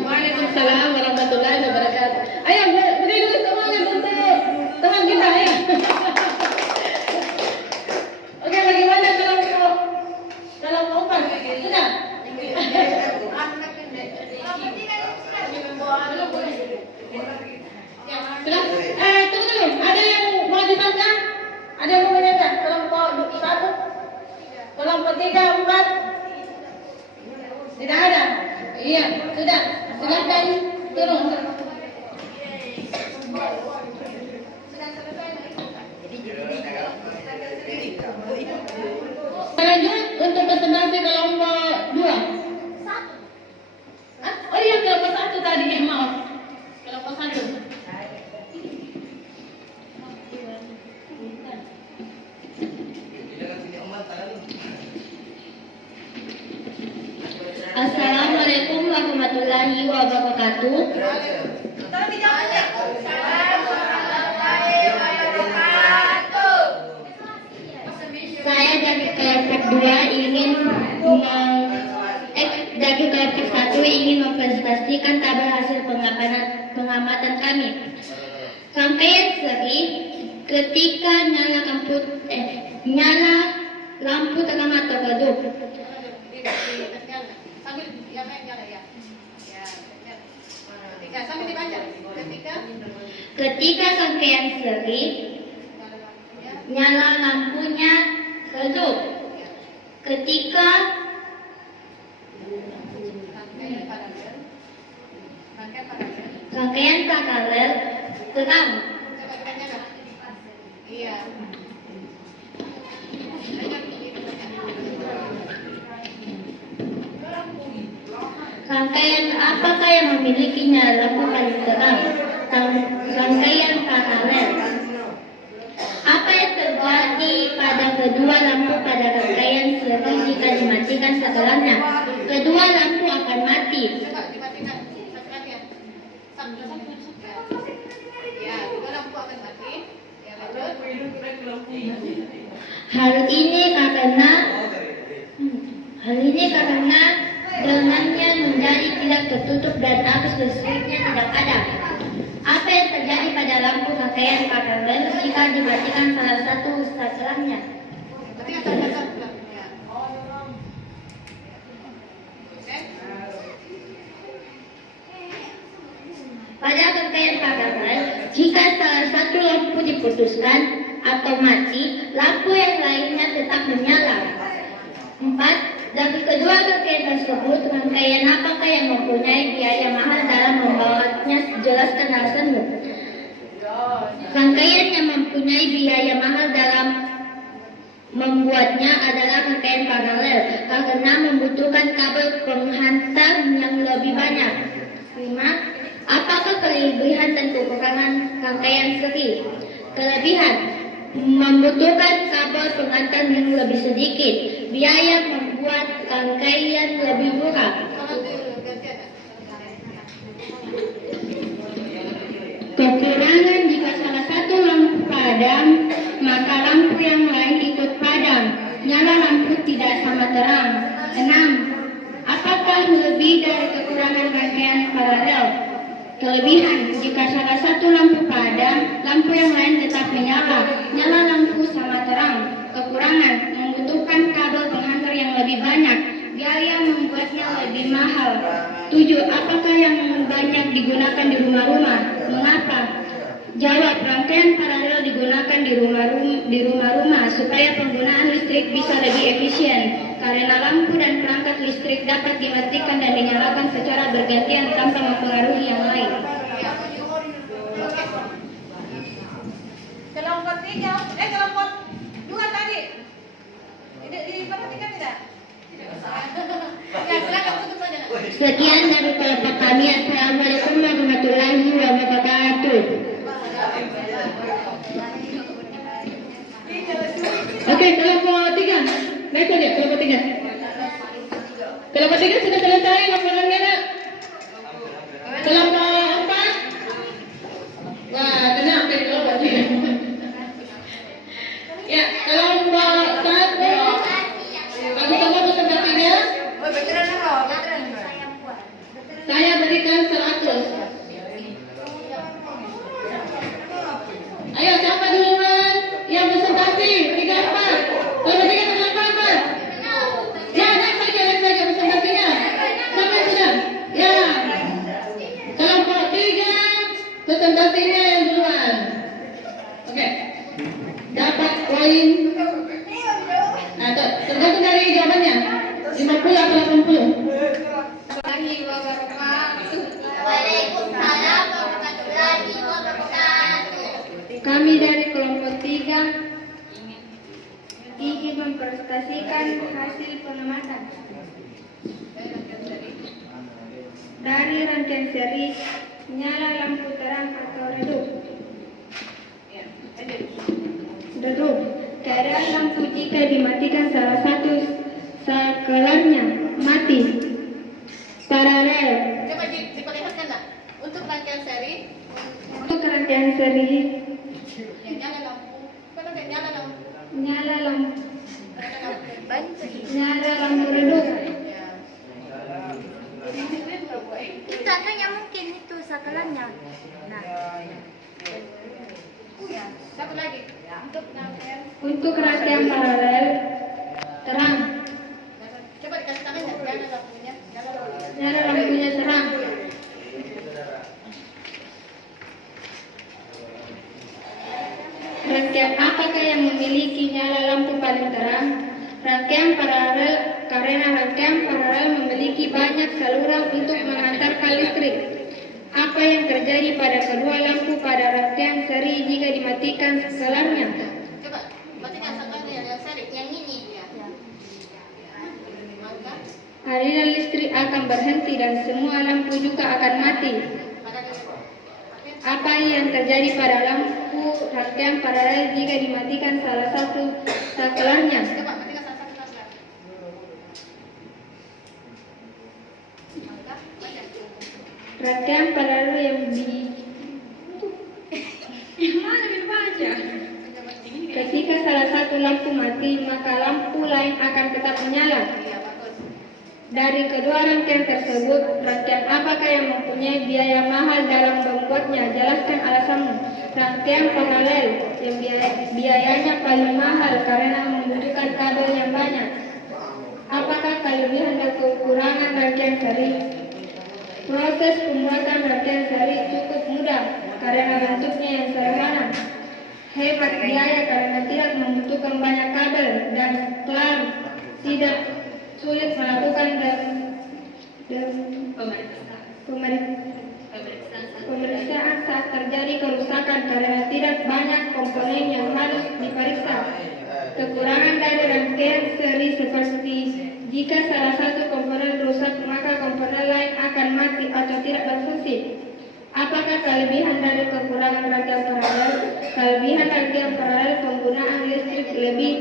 Waalaikumsalam warahmatullahi wabarakatuh. Ayo beri dulu semangat untuk teman kita ya. Oke, bagaimana kalau mau umpan? Sudah? Sudah? Tunggu dulu. Ada yang mau ditanya? Ada yang mau menanya? Kelompok 1, kelompok 3, 4? Tidak ada? Iya, sudah. Silakan turun. Lanjut untuk presentasi kelompok 2. Oh iya, kelompok 1 tadi, maaf. Kelompok 1. Assalamualaikum warahmatullahi wabarakatuh. Saya dari kelompok 2 ingin dari kelompok 1 ingin mempresentasikan tabel hasil pengamatan kami. Rangkaian seri ketika nyala lampu terang atau redup. Ketika rangkaian seri nyala lampunya redup. Ketika rangkaian paralel terang. Rangkaian apakah yang memiliki nyala lampu paling terang? Rangkaian paralel. Apa yang terjadi pada kedua lampu pada rangkaian seri jika dimatikan setelahnya? Kedua lampu akan mati. Hal ini karena dengannya menjadi tidak tertutup dan arus listriknya tidak ada. Apa yang terjadi pada lampu rangkaian paralel jika dimatikan salah satu setelahnya? Pada rangkaian paralel, jika salah satu lampu diputuskan atau mati, lampu yang lainnya tetap menyala. 4. Dari kedua rangkaian tersebut, rangkaian apakah yang mempunyai biaya mahal dalam membawanya? Jelaskan alasanmu. Rangkaian yang mempunyai biaya mahal dalam membuatnya adalah rangkaian paralel karena membutuhkan kabel penghantar yang lebih banyak. 5. Apakah kelebihan dan kekurangan rangkaian seri? Kelebihan: membutuhkan kabel pengantar yang lebih sedikit. Biaya membuat rangkaian lebih murah. Kekurangan: jika salah satu lampu padam, maka lampu yang lain ikut padam. Nyala lampu tidak sama terang. 6. Apakah lebih dari kekurangan rangkaian paralel? Kelebihan: jika salah satu lampu padam, lampu yang lain tetap menyala. Nyala lampu sama terang. Kekurangan: membutuhkan kabel penghantar yang lebih banyak. Biaya membuatnya lebih mahal. 7. Apakah yang banyak digunakan di rumah-rumah? Mengapa? Jawab: rangkaian paralel digunakan di rumah-rumah supaya penggunaan listrik bisa lebih efisien. Karena lampu dan perangkat listrik dapat dimatikan dan dinyalakan secara bergantian tanpa mempengaruhi yang lain. Kelompok 3, kelompok 2 tadi. Diperhatikan tidak? Ya, silakan tutup saja. Sekian dari kelompok kami. Assalamualaikum warahmatullahi wabarakatuh. Oke, kelompok 3. Naik saja, kelompok 3. Kelompok 3 sudah selesai laporannya, Nak? Kelompok 4? Wah, kena hampir kelompok 3. Ya, kelompok 1. Bagi semua presentasinya, Oh, veteran apa? Veteran. saya berikan 100. Ayo, siapa duluan yang presentasi? 34. Kelompok 3 kelompok 4. Ya, naik saja presentasinya. Sampai sudah. Ya. Kelompok 3 presentasinya yang duluan. Oke. Dapat poin. Nah, tergantung dari jawabannya. 50 atau 80. Waalaikumsalam warahmatullahi wabarakatuh. Kami dari kelompok 3 ingin mempresentasikan hasil pengamatan dari rangkaian seri nyala lampu terang atau redup. Redup, keadaan lampu jika dimatikan salah satu saklarnya mati. Paralel, Coba diperlihatkan, Nak. Untuk rangkaian seri untuk rangkaian seri yang nyala lampu. Coba nyala lampu. nyala lampu redup. Contohnya mungkin itu saklarnya. Nah, Satu lagi. untuk rangkaian paralel terang, Coba dikasih tangan, Nak. Nyala lampunya. nyala lampunya terang. Rangkaian apakah yang memiliki nyala lampu paling terang? Rangkaian paralel, karena rangkaian paralel memiliki banyak saluran untuk mengantarkan listrik. Apa yang terjadi pada kedua lampu pada rangkaian seri jika dimatikan saklarnya? Coba matikan saklarnya yang seri. Yang ini. Ya. Maka Aliran listrik akan berhenti dan semua lampu juga akan mati. pada Apa yang terjadi pada lampu rangkaian paralel jika dimatikan salah satu saklarnya? coba matikan salah satu saklar. Maka baca. Rangkaian paralel yang ketika salah satu lampu mati, maka lampu lain akan tetap menyala. Iya, bagus. Dari kedua rangkaian tersebut, rangkaian apakah yang mempunyai biaya mahal dalam membuatnya? Jelaskan alasanmu. Rangkaian paralel yang biayanya paling mahal karena membutuhkan kabel yang banyak. Apakah kelebihan dan kekurangan rangkaian seri? Proses pembuatan rangkaian seri cukup mudah karena bentuknya yang sederhana. Hemat biaya karena tidak membutuhkan banyak kabel dan kelar tidak sulit melakukan dan pemeriksaan saat terjadi kerusakan karena tidak banyak komponen yang harus diperiksa. Kekurangan dari rangkaian seri seperti jika salah satu komponen rusak maka komponen lain akan mati atau tidak berfungsi. Apakah kelebihan dari kekurangan rangkaian paralel? Kelebihan rangkaian paralel penggunaan listrik lebih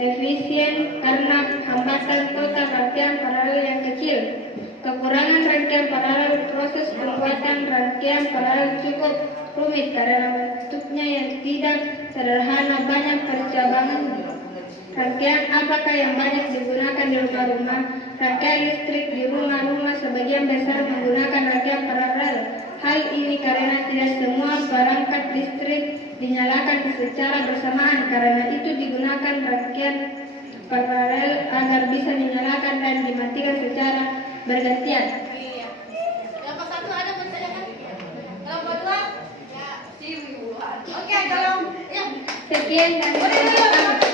efisien karena hambatan total rangkaian paralel yang kecil. Kekurangan rangkaian paralel, proses pembuatan rangkaian paralel cukup rumit karena bentuknya yang tidak sederhana, banyak percabangan. Rangkaian apakah yang banyak digunakan di rumah-rumah? Rangkaian listrik di rumah-rumah sebagian besar menggunakan rangkaian paralel. Hal ini karena tidak semua perangkat listrik dinyalakan secara bersamaan. Karena itu digunakan rangkaian paralel agar bisa dinyalakan dan dimatikan secara bergantian. Iya. Kelompok 1 ada pertanyaan? Kelompok 2? Ya. Oke, kalau ya. Sekian dari saya.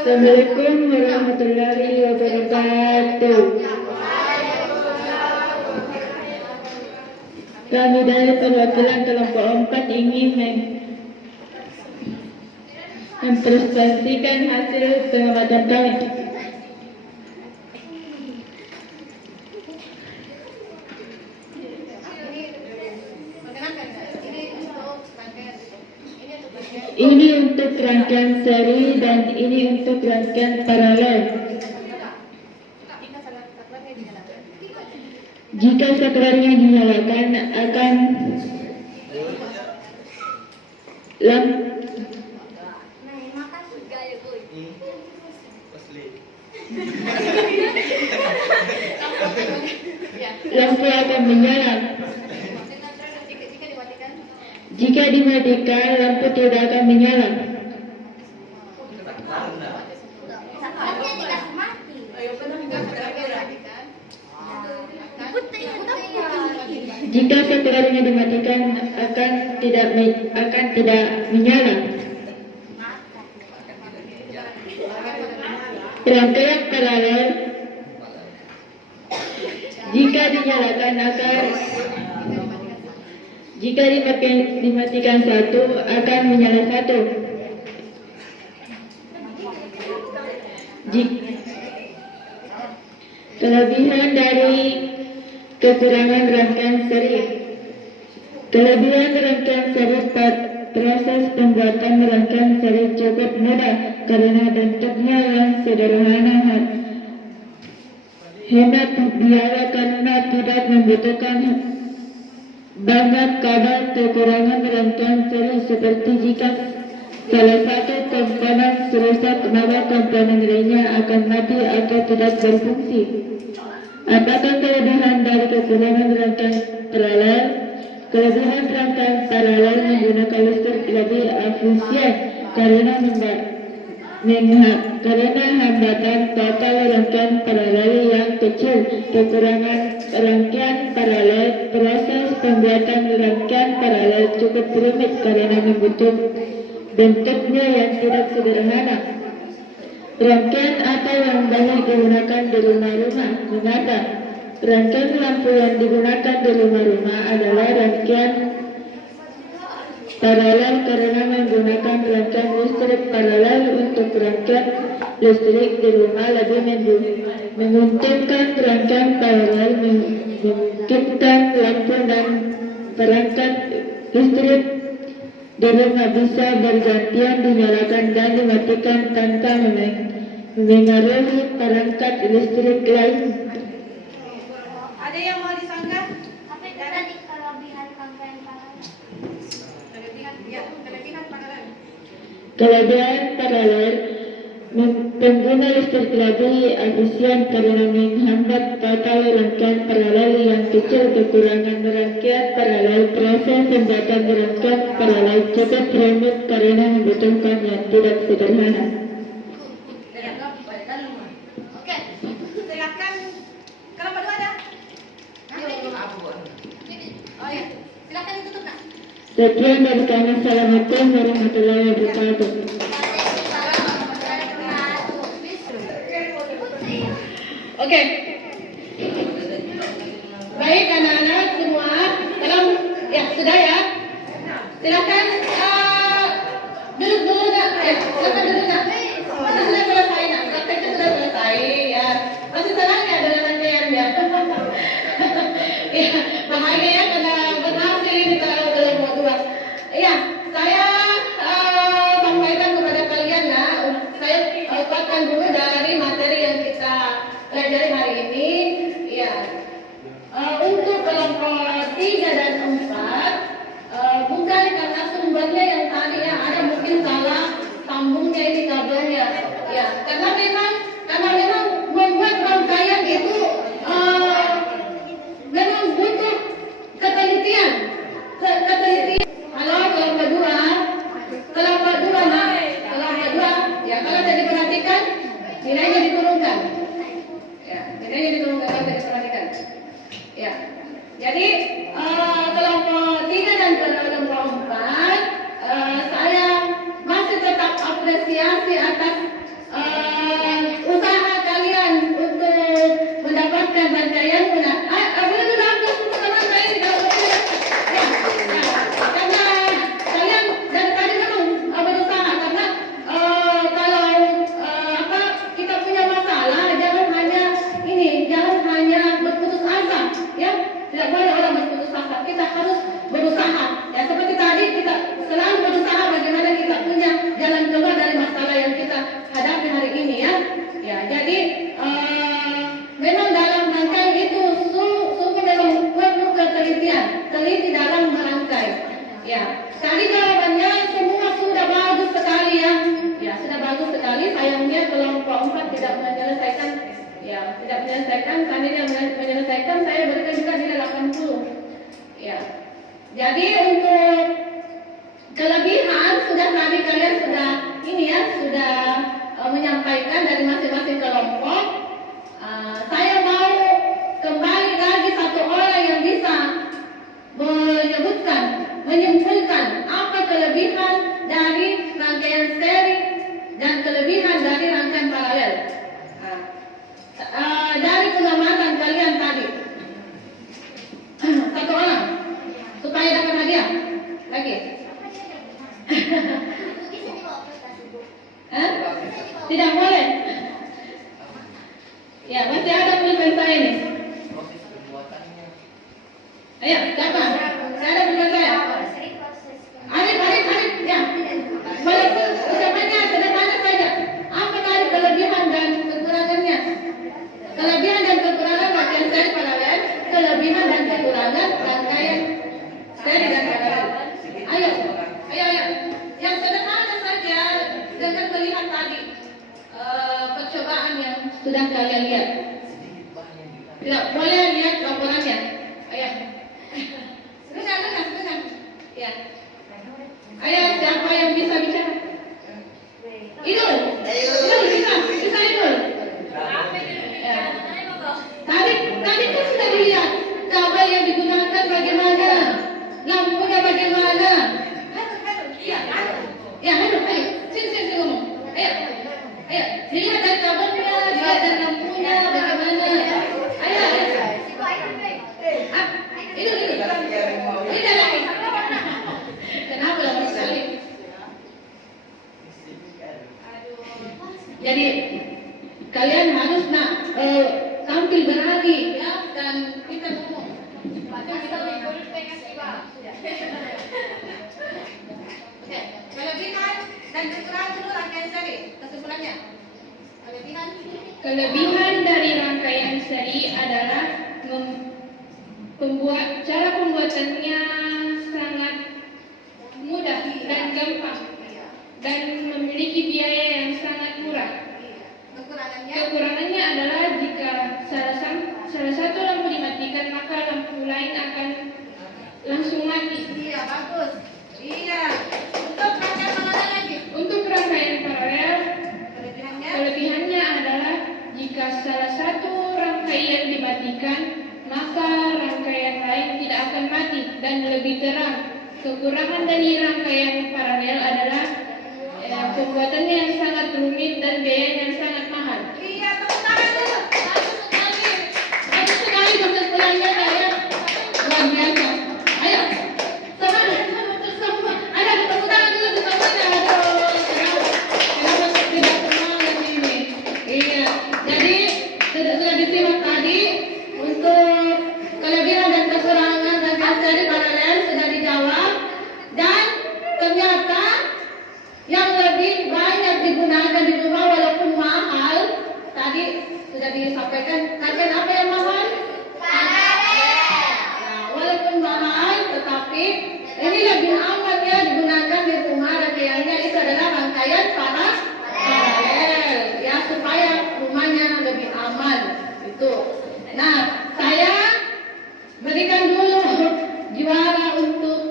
Assalamualaikum warahmatullahi wabarakatuh. Kami dari perwakilan kelompok 4 ingin mempresentasikan hasil pengamatan kami. Ini untuk rangkaian seri dan ini untuk rangkaian paralel. Jika saklarnya dinyalakan akan lampu akan menyala. Jika dimatikan, lampu tidak akan menyala. Jika saklarnya dimatikan, akan tidak menyala. Rangkaian paralel jika dinyalakan jika dimatikan satu akan menyala satu. Kelebihan dari kekurangan rangkaian seri. Kelebihan rangkaian seri, proses pembuatan rangkaian seri cukup mudah karena bentuknya yang sederhana, hemat biaya karena tidak membutuhkan banyak kabel. Kekurangan rangkaian seri seperti jika salah satu komponen rusak maka komponen lainnya akan mati atau tidak berfungsi. Apakah kelebihan dari kekurangan rangkaian paralel? Kelebihan rangkaian paralel menggunakan listrik lebih efisien karena hambatan total rangkaian paralel yang kecil. Kekurangan rangkaian paralel, proses pembuatan rangkaian paralel cukup rumit karena membutuhkan bentuknya yang tidak sederhana. Rangkaian atau yang banyak digunakan di rumah-rumah. Mengapa? Rangkaian lampu yang digunakan di rumah-rumah adalah rangkaian paralel karena menggunakan rangkaian listrik paralel. Untuk rangkaian listrik di rumah lebih menguntungkan. Rangkaian paralel memungkinkan lampu dan perangkat listrik di rumah bisa bergantian dinyalakan dan dimatikan tanpa mengaruhi perangkat listrik lain. Ada yang mau disanggah? Apa itu tadi kelebihan rangkaian paralel? Kelebihan paralel. Kelebihan paralel, pengguna listrik lebih efisien karena menghambat total rangkaian paralel yang kecil. Kekurangan rangkaian paralel, proses pembuatan rangkaian paralel cukup rumit karena membutuhkan yang tidak sederhana. Oke, silakan. Kalau berdua ada? Oh ya, silakan ditutup nak. Sekian dari kami. Assalamualaikum warahmatullahi wabarakatuh. Oke. Baik anak-anak semua, ya sudah ya. Silakan duduk dulu nak. Silakan duduk nak. Masa sudah selesai nak? Prakteknya sudah selesai ya. Masih salah ya dengan rangkaiannya. Ya, bahaya ya karena berhasil ini kalau belum mau buat. Iya, saya sampaikan kepada kalian nah, saya ucapkan dulu dari materi yang kita pelajari hari ini. Ya, untuk kelompok 3 dan 4, bukan karena sumbernya yang tadi ya ada mungkin salah sambungnya ini kabelnya. Ya, karena memang membuat rangkaian itu memang butuh ketelitian. Halo, kelompok 2 nah, kelompok 2 ya kalau tidak diperhatikan nilainya diturunkan. Ya, nilainya diturunkan kalau tidak diperhatikan. Ya, jadi mengapresiasi atas usaha kalian untuk mendapatkan rangkaian boleh dulu aku teman saya tidak boleh. Karena kalian dari tadi memang berusaha karena kalau kita punya masalah jangan hanya berputus asa ya, tidak boleh orang berputus asa, kita harus berusaha ya, seperti tadi kita selalu berusaha bagaimana kita punya jalan keluar dari masalah yang kita hadapi hari ini ya. Jadi memang dalam rangkaian itu sungguh memang perlu ketelitian, teliti dalam merangkai. Ya, tadi jawabannya semua sudah bagus sekali ya. Ya, sudah bagus sekali. Sayangnya kelompok 4 tidak menyelesaikan. Ya, tidak menyelesaikan. Seandainya menyelesaikan, saya berikan juga nilai 80. Ya, jadi untuk kelebihan sudah tadi kalian sudah menyampaikan dari masing-masing kelompok. Saya mau kembali lagi satu orang yang bisa menyimpulkan apa kelebihan dari rangkaian seri dan kelebihan dari rangkaian paralel dari pengamatan kalian tadi. Satu orang supaya dapat hadiah lagi. Tidak boleh. Ya, masih ada pulpen saya ini. Ayo, siapa? Saya ada pulpen saya. Arif, ya. Walaupun ucapannya sederhana saja. Apa tadi kelebihan dan kekurangannya? Kelebihan dan kekurangan rangkaian seri paralel, kelebihan dan kekurangan rangkaian seri dan paralel. Ayo. Yang sederhana saja dengan melihat tadi percobaan yang sudah kalian lihat. Tidak boleh lihat laporannya. Ayo. Dengar. Ya. Ayo, siapa yang bisa bicara? Idul bisa Idul. Ya. Tadi kan sudah dilihat kabel yang digunakan bagaimana, lampunya bagaimana. Ya, ayo. Sini ngomong. Ayo. Dilihat dari kabelnya, dilihat dari lampunya bagaimana. Ayo. Itu. Tidak lagi. Kenapa lama sekali? Jadi kalian harus tampil berani ya, dan kita ngomong. Kelebihan dan kekurangan dulu rangkaian seri. Kesimpulannya. Kelebihan dari rangkaian seri adalah cara pembuatannya sangat mudah dan gampang dan memiliki biaya yang sangat murah. Kekurangannya adalah jika salah satu lampu dimatikan maka lampu lain akan langsung mati. Iya, bagus. Iya. Untuk rangkaian paralel lagi. Untuk rangkaian paralel, kelebihannya adalah jika salah satu rangkaian dimatikan maka rangkaian lain tidak akan mati dan lebih terang. Kekurangan dari rangkaian paralel adalah pembuatannya yang sangat rumit dan biayanya yang sangat mahal. Iya, tepuk tangan dulu. Bagus sekali kesimpulannya ya. Luar biasa. Ayo. Semangat untuk semua. Ada tepuk tangan dulu untuk semuanya. Kenapa tidak semangat ini? Iya. Jadi sudah disimak tadi untuk kelebihan dan kekurangan rangkaian seri paralel sudah dijawab, dan ternyata yang lebih banyak digunakan di rumah walaupun mahal tadi sudah disampaikan. Rangkaian apa yang mahal? Nah, walaupun mahal tetapi ini lebih aman ya digunakan di rumah. Rangkaiannya itu adalah rangkaian paralel ya, supaya rumahnya lebih aman itu. Nah, saya berikan dulu juara untuk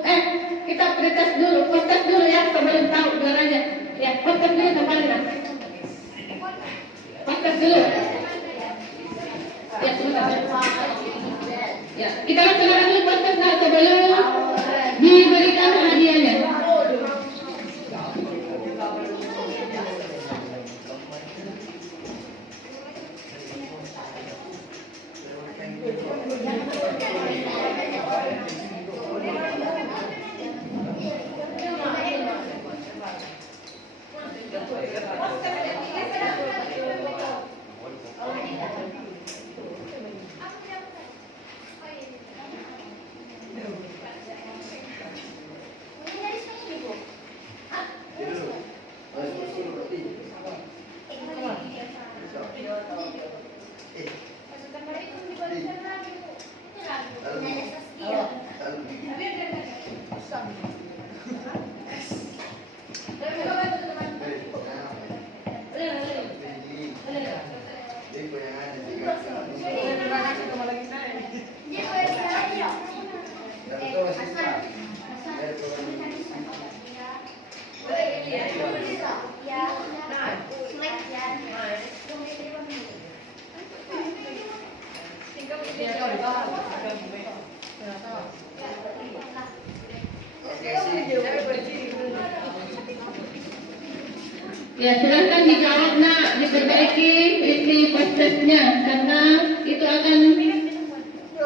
kita pretest dulu ya sebelum tahu juaranya. Ya, pretest dulu kembali lah. Pretest dulu. Ya, sebentar. Ya, kita laksanakan dulu pretest sebelum diberikan hadiahnya. Ya, silahkan dijawab nak, diperbaiki isi postnya karena itu akan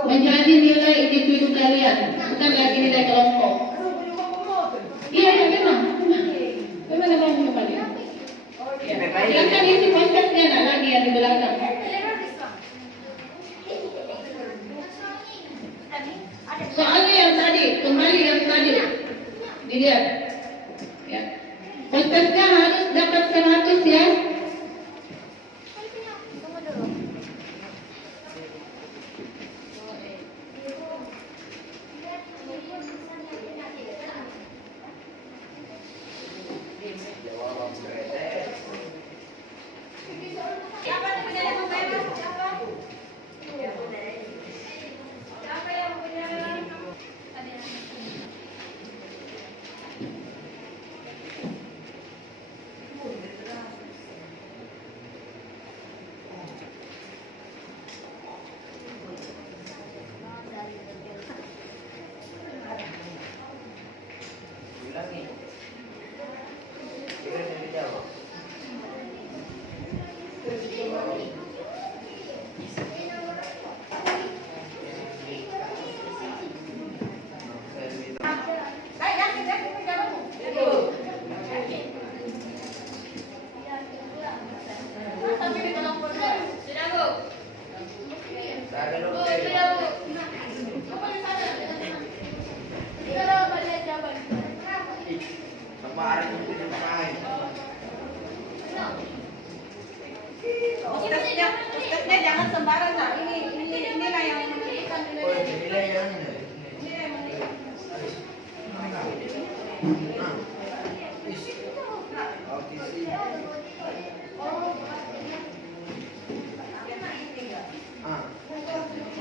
menjadi nilai individu kalian, bukan lagi nilai kelompok. Iya, ya memang. Memang kembali. Silahkan isi postnya nak lagi yang di belakang. Soalnya yang tadi, kembali yang tadi, dilihat. Ya. Postnya harus dapat 100 ya. Siapa yang punya yang merah? Siapa? Siapa yang punya? Ulangi. Kira saya dijawab. Kemarin itu dipakai. Ustaznya jangan sembarang nah. Inilah yang menentukan Oh, nilai yang ini. Oke sih.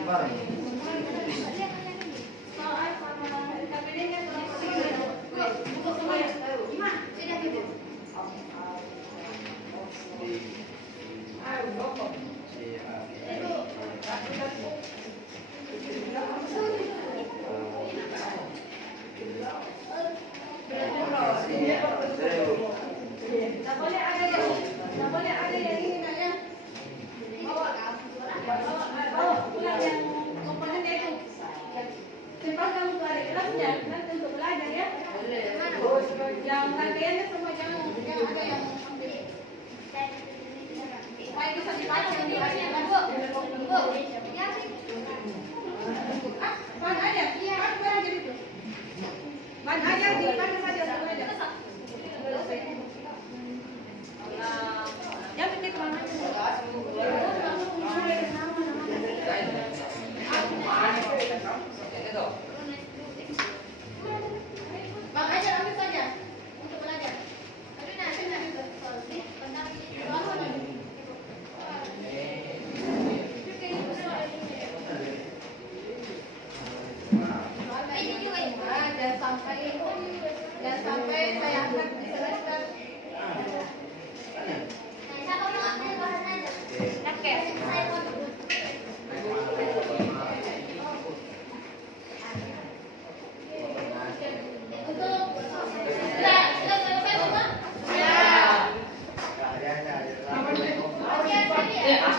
Barang. Nggak boleh ada yang ini nanya. Bawa pulang yang komponennya itu. Simpan kamu ke adik kelasnya nanti untuk belajar ya. Yang rangkaiannya semua jangan ada yang ambil. Supaya bisa dibaca di adik kelas. Ban aja, ban aja itu. Ban aja dipakai saja aja. Ya pikir mana? Bang aja ambil saja untuk belajar. Jangan sampai saya angkat di semester.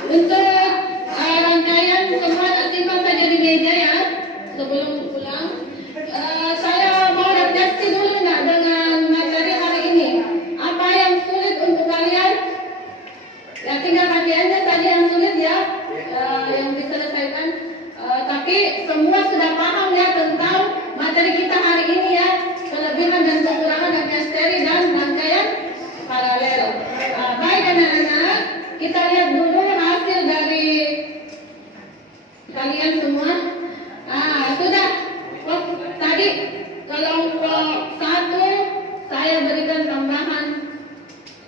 Untuk rangkaian semua simpan saja di meja ya sebelum pulang. Saya mau adaptasi dulu nak dengan materi hari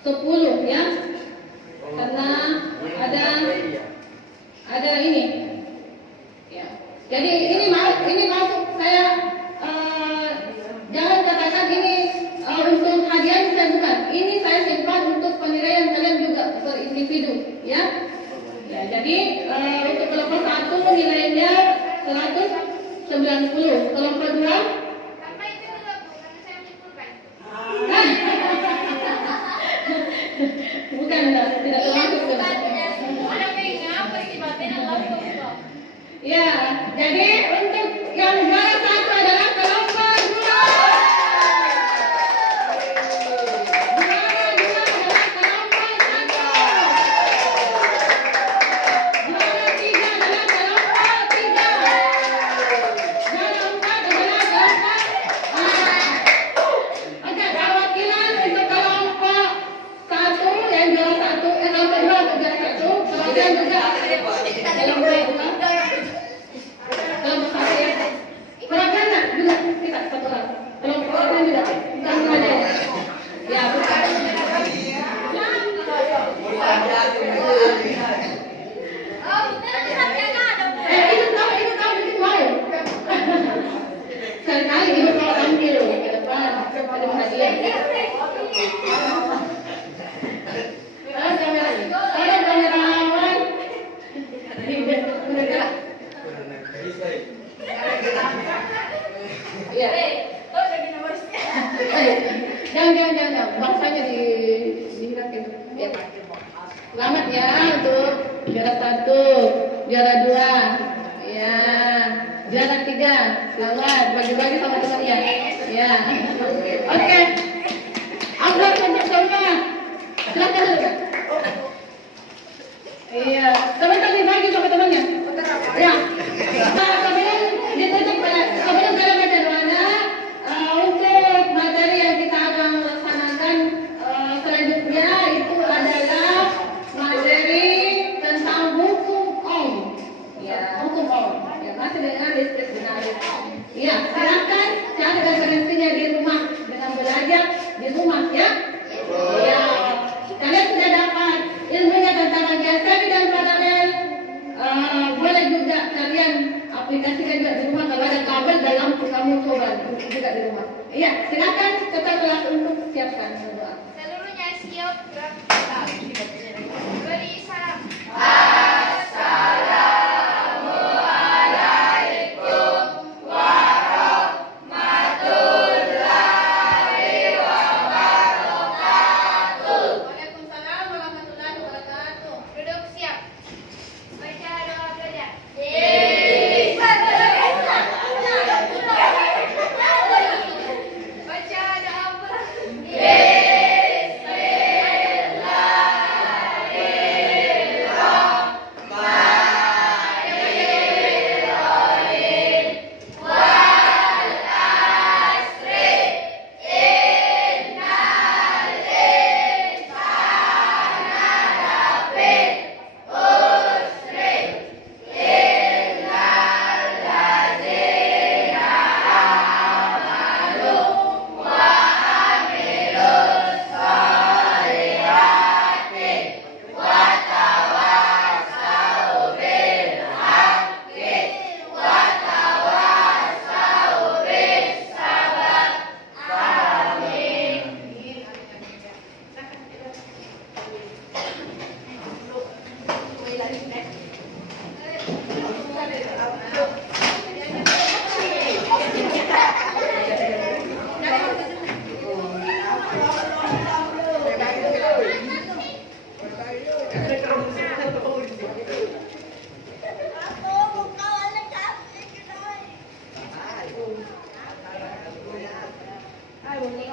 10 ya. Karena ada ini. Ya. Jadi ini masuk saya jangan katakan ini untuk hadiah saya bukan. Ini saya simpan untuk penilaian kalian juga per individu ya. Ya, jadi untuk kelompok 1 nilainya 190. Kelompok 2 Sampai itu dulu, karena saya menyimpulkan. bukan tidak termasuk. Ya, jadi untuk yang juara 1 adalah kelompok 2. Juara 2 adalah kelompok 1. Juara 3 adalah kelompok 3. Juara 4 adalah kelompok 4. Oke, perwakilan untuk kelompok 1 yang juara 1, kelompok 2 untuk juara 1, kemudian juga kelompok 2. Kelompok 1 ya. Perwakilan juga kita satu orang. Kelompok perwakilan juga. Bukan semuanya ya. Ya, bukan. Itu tahu bikin malu. Sekali ibu kalau tampil ke depan ada hadiah. Ada kamerawan. Ya. Jangan. Bangsanya dihilangin. Ya. Selamat ya untuk juara 1, juara 2, ya, juara 3. Selamat bagi-bagi sama temannya. Ya. Oke. Amplop untuk semua. Silakan dulu. Iya. Sebentar dibagi sama temannya. Ya. Sebelum ditutup sebelum kita baca doanya, untuk materi yang kita akan laksanakan selanjutnya itu adalah materi tentang hukum Om. Ya, hukum Om. Ya, masih dengan listrik binaris. Ya, silakan cari referensinya di rumah dengan belajar di rumah ya. Ya, kalian sudah dapat ilmunya tentang rangkaian semi dan paralel. Boleh juga kalian aplikasikan juga di rumah kalau ada kabel dalam kamu coba juga di rumah. Iya, silakan kita kelas untuk siapkan doa. Seluruhnya siap gerak. Beri salam. Waalaikumsalam warahmatullahi wabarakatuh. Duduk siap. Baca doa belajar. Baca doa belajar. Boleh.